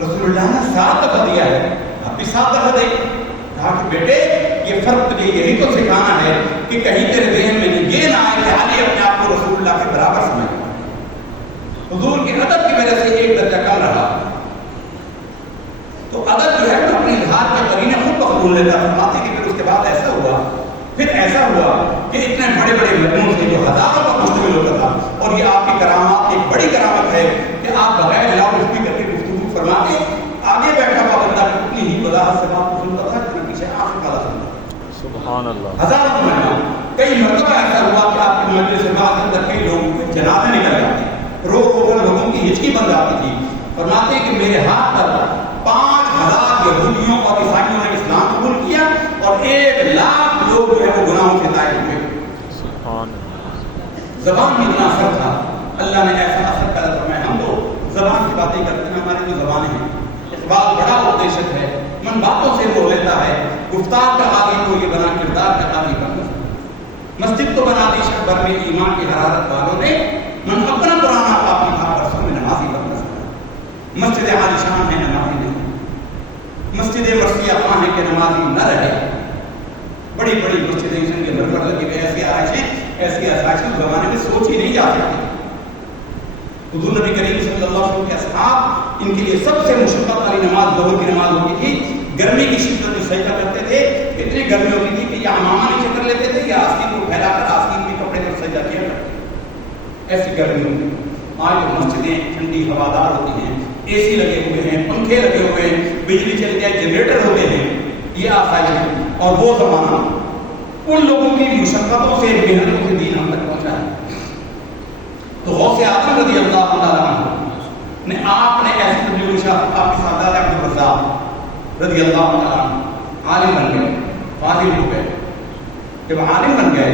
رسول اللہ نے 7 دفعہ دیا ہے, اب بھی 7 دفعہ دے. کہا کہ بیٹے یہ فرق تجھے یہی تو سکھانا ہے کہ کہیں تیرے ذہن میں یہ نہ آئے کہ علی اپنے آپ کو رسول اللہ کے برابر سمجھتا. حضور کے ادب کی وجہ سے ایک درجہ کم رہا. تو ادب جو ہے وہ اپنے اظہار کے قرینے خود بخود لیتا. فرماتے کہ پھر اس کے بعد ایسا ہوا, پھر ایسا ہوا کہ اتنے بڑے بڑے مجموعوں سے جو ہزاروں کا مشتمل ہوتا تھا, اور یہ آپ کی کرامات ایک بڑی کرامت ہے کہ آپ بغیر لاؤڈ اسپیکر کے گفتگو فرماتے, آگے بیٹھا ہوا بندہ اتنی ہی وضاحت سے بات کو سنتا تھا کہ پیچھے آنکھ کالا سنتا. سبحان اللہ. ہزاروں مہمان. کئی مرتبہ ایسا ہوا کہ آپ کی مجلس سے بات اندر کئی لوگوں کے جنازے نکل جاتے, رو رو کر لوگوں کی ہچکی بن جاتی تھی. فرماتے کہ میرے ہاتھ پر 5000 یہودیوں اور عیسائیوں نے اسلام قبول کیا, اور 1 لاکھ لوگ جو ہے وہ گناہوں سے طائب ہوئے. سبحان اللہ. زبان میں اتنا اثر تھا, اللہ نے ایسا اثر پیدا فرمایا. ہم تو زبان کی باتیں کرتے ہیں, ہماری جو زبانیں ہیں اقبال بڑا اپدیشک ہے, من باتوں سے بول لیتا ہے. گفتار کا عادی کو یہ بنا کردار کا عادی بن. مسجد کو بنا دی شک بھر میں ایمان کی حرارت والوں نے, من اپنا پرانا آپ کی برسوں میں نمازی بن سکتا. مسجد عالی شان ہے نمازی نہیں, مسجد مرثیہ خواہ ہے کہ نمازی نہ رہے. بڑی بڑی مسجدیں ان کے مرمر لگے ہوئے, ایسی آرائشیں زمانے میں سوچ ہی نہیں جا سکتی. حضور نبی کریم صلی اللہ علیہ وسلم کے اصحاب, ان کے لیے سب سے مشقت والی نماز ظہر کی نماز ہوتی تھی. گرمی کی شدت میں سجدہ کرتے تھے, اتنی گرمی ہوتی تھی کہ یا امامہ نیچے کر لیتے تھے یا آستین کو پھیلا کر آستین کے کپڑے پر سجدہ کیا کرتے. ایسی گرمی ہوتی. آج مسجدیں ٹھنڈی ہوادار ہوتی ہیں, اے سی لگے ہوئے ہیں، پنکھے لگے ہوئے ہیں، بجلی چل جائے جنریٹر ہوتے ہیں، یہ آسائش ہے۔ اور وہ زمانہ ان لوگوں کی مشقتوں سے محنتوں سے دین ہم تک پہنچا ہے۔ تو غوث اعظم رضی اللہ تعالیٰ عنہ نے آپ نے ایسی تبلیغ اشاعت، آپ کے ساتھ عبد الرزاق رضی اللہ تعالیٰ عنہ عالم بن گئے، فاضل ہو گئے۔ جب عالم بن گئے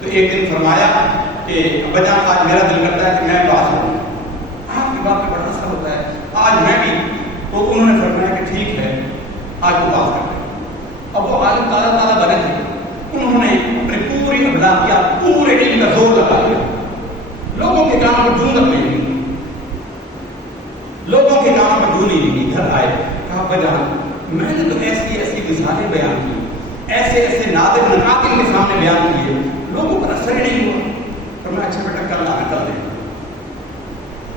تو ایک دن فرمایا کہ ابا جان آج میرا دل کرتا ہے کہ میں باز ہوں، آپ کی بات میں بڑا اثر ہوتا ہے، آج میں بھی۔ تو انہوں نے فرمایا کہ ٹھیک ہے آج وہ باز کرتے ہیں۔ اب وہ عالم تعالیٰ بنے تھے، انہوں نے اپنے پوری ابلاغیات، پورے علم کا زور لگا دیا، لوگوں کے کانوں پر جوں لگنے لگی، لوگوں کے کانوں پر جوں نہیں لگی۔ گھر آئے، کہا ابا جان میں نے تو ایسی ایسی مثالیں بیان کی، ایسے ایسے نادر مناقب کے سامنے بیان کیے، لوگوں پر اثر ہی نہیں ہوا۔ تو میں اچھا بیٹا کل آنا کر دیں۔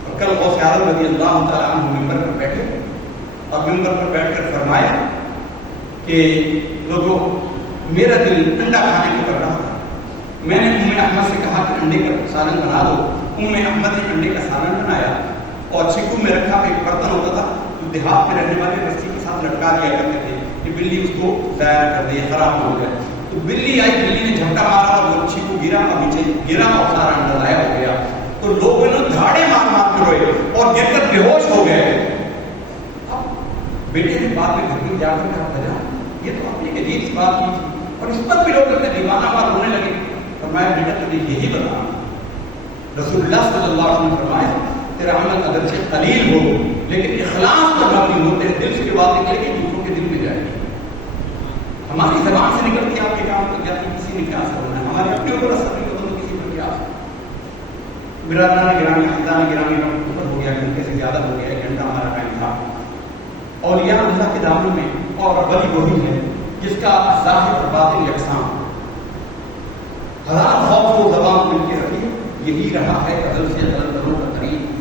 اور کل غوث اعظم رضی اللہ تعالیٰ عنہ ممبر پر بیٹھے اور ممبر پر بیٹھ کر فرمایا کہ لوگوں میرا دل انڈا کھانے کو کر رہا تھا، میں نے ام احمد سے کہا کہ انڈے کا سالن بنا دو، ام احمد نے انڈے کا سالن بنایا اور چکو میں رکھا ایک برتن ہوتا تھا جو دیہات میں رہنے والے رسی کے ساتھ لٹکا دیا کرتے تھے کہ بلی اس کو ضائع کر دے، خراب ہو جائے۔ تو بلی آئی، بلی نے جھپٹا مارا اور وہ چکو گرا اور نیچے گرا اور سارا انڈا ضائع ہو گیا۔ تو لوگوں نے دھاڑے مار مار کے روئے اور گر کر بے ہوش ہو گئے۔ اب بیٹے نے بعد میں گھر میں جا کر کہا بجا یہ تو آپ نے ایک عجیب سی بات کی اور اس پر بھی لوگ اپنے دیوانہ بات ہونے لگے۔ فرمایا بیٹا تجھے یہی بتا، رسول اللہ صلی اللہ علیہ وسلم نے فرمایا تیرا عمل اگرچہ قلیل ہو لیکن اخلاص پر مبنی ہو، تیرے دل سے جو بات نکلے گی دوسروں کے دل میں جائے گی۔ ہماری زبان سے نکلتی آپ کے کام تک جاتی، کسی نے کیا اثر ہونا ہے، ہمارے اپنے اوپر اثر نہیں ہوتا تو کسی پر کیا اثر۔ برادران گرامی، خاندان گرامی کا اوپر ہو گیا، گھنٹے سے زیادہ ہو گیا، 1 گھنٹہ ہمارا ٹائم تھا۔ اولیاء اللہ کے دامن میں اور ولی وہی ہے جس کا ظاہر اور باطن یکساں، ہزار خوف و زبان مل کے رکھی، یہی رہا ہے غزل سے قلندروں کا قریب۔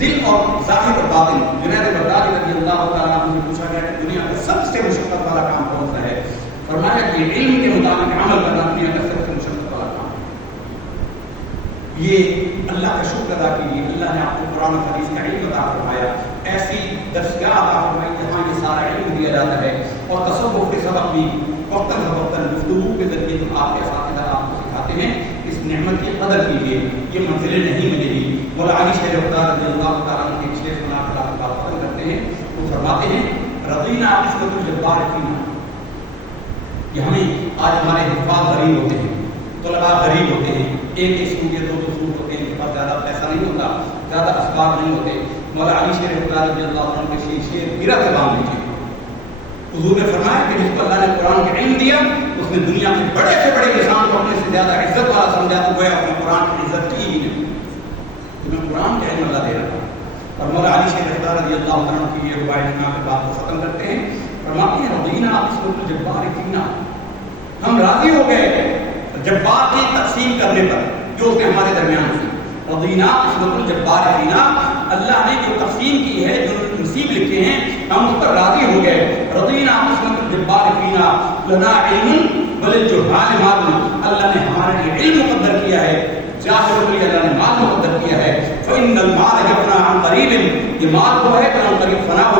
دل اور ظاہر اور باطن، جنید بغدادی رضی اللہ تعالیٰ عنہ سے پوچھا گیا کہ دنیا کا سب سے مشقت والا کام کون سا ہے؟ فرمایا کہ علم کے مطابق عمل کرنا دنیا کا سب سے مشقت والا کام ہے۔ یہ اللہ کا شکر ادا کیجیے، اللہ نے آپ کو قرآن و حدیث کا علم عطا فرمایا، ایسی درسگاہ عطا فرمائی جہاں یہ سارا علم دیا جاتا ہے، اور تصوف کے سبق بھی وقتاً فوقتاً گفتگو کے ذریعے جو آپ کے اساتذہ آپ کو سکھاتے ہیں، اس نعمت کی قدر کیجیے، یہ منزلیں نہیں ملے گی۔ مولا علی شیر رفتار رضی اللہ تعالیٰ عنہ کے 6 سنہ کا بات ختم کرتے ہیں، وہ فرماتے ہیں رضینا عصمت الجبار فینا۔ یہ ہمیں آج ہمارے حفاظ غریب ہوتے ہیں، طلباء غریب ہوتے ہیں، ایک اسکول کے 2 اسکول ہوتے ہیں، ان کے پاس زیادہ پیسہ نہیں ہوتا، زیادہ اسباب نہیں ہوتے۔ مولا علی شیر رفتار رضی اللہ عنہ کے شیر گرا سے باندھ لیجیے۔ حضور نے فرمایا کہ جس کو اللہ نے قرآن کا علم دیا اس نے دنیا کے بڑے سے بڑے انسان کو اپنے سے زیادہ عزت والا سمجھا، تو گویا اپنے قرآن کی عزت کی ہی نہیں، تمہیں قرآن کا علم اللہ دے رہا ہے۔ اور مولا علی شیر رفتار رضی اللہ عنہ کی یہ روایت سنا کے بات کو ختم کرتے ہیں، فرماتے ہیں رضینا عصمت الجبار فینا، ہم راضی ہو گئے جبار کی تقسیم کرنے پر جو اس نے ہمارے درمیان کی۔ رضینا عصمت الجبار فینا، اللہ نے جو تقسیم کی ہے، جو نصیب لکھے ہیں، ہم اس پر راضی ہو گئے۔ رضینا عصمت الجبار فینا لنا علم وللجہال مال، اللہ نے ہمارے لیے علم مقدر کیا ہے، جاہلوں کے لیے اللہ نے مال مقدر کیا ہے۔ فإن المال يفنى عن قریب، یہ مال وہ ہے کہ ہم قریب فنا ہو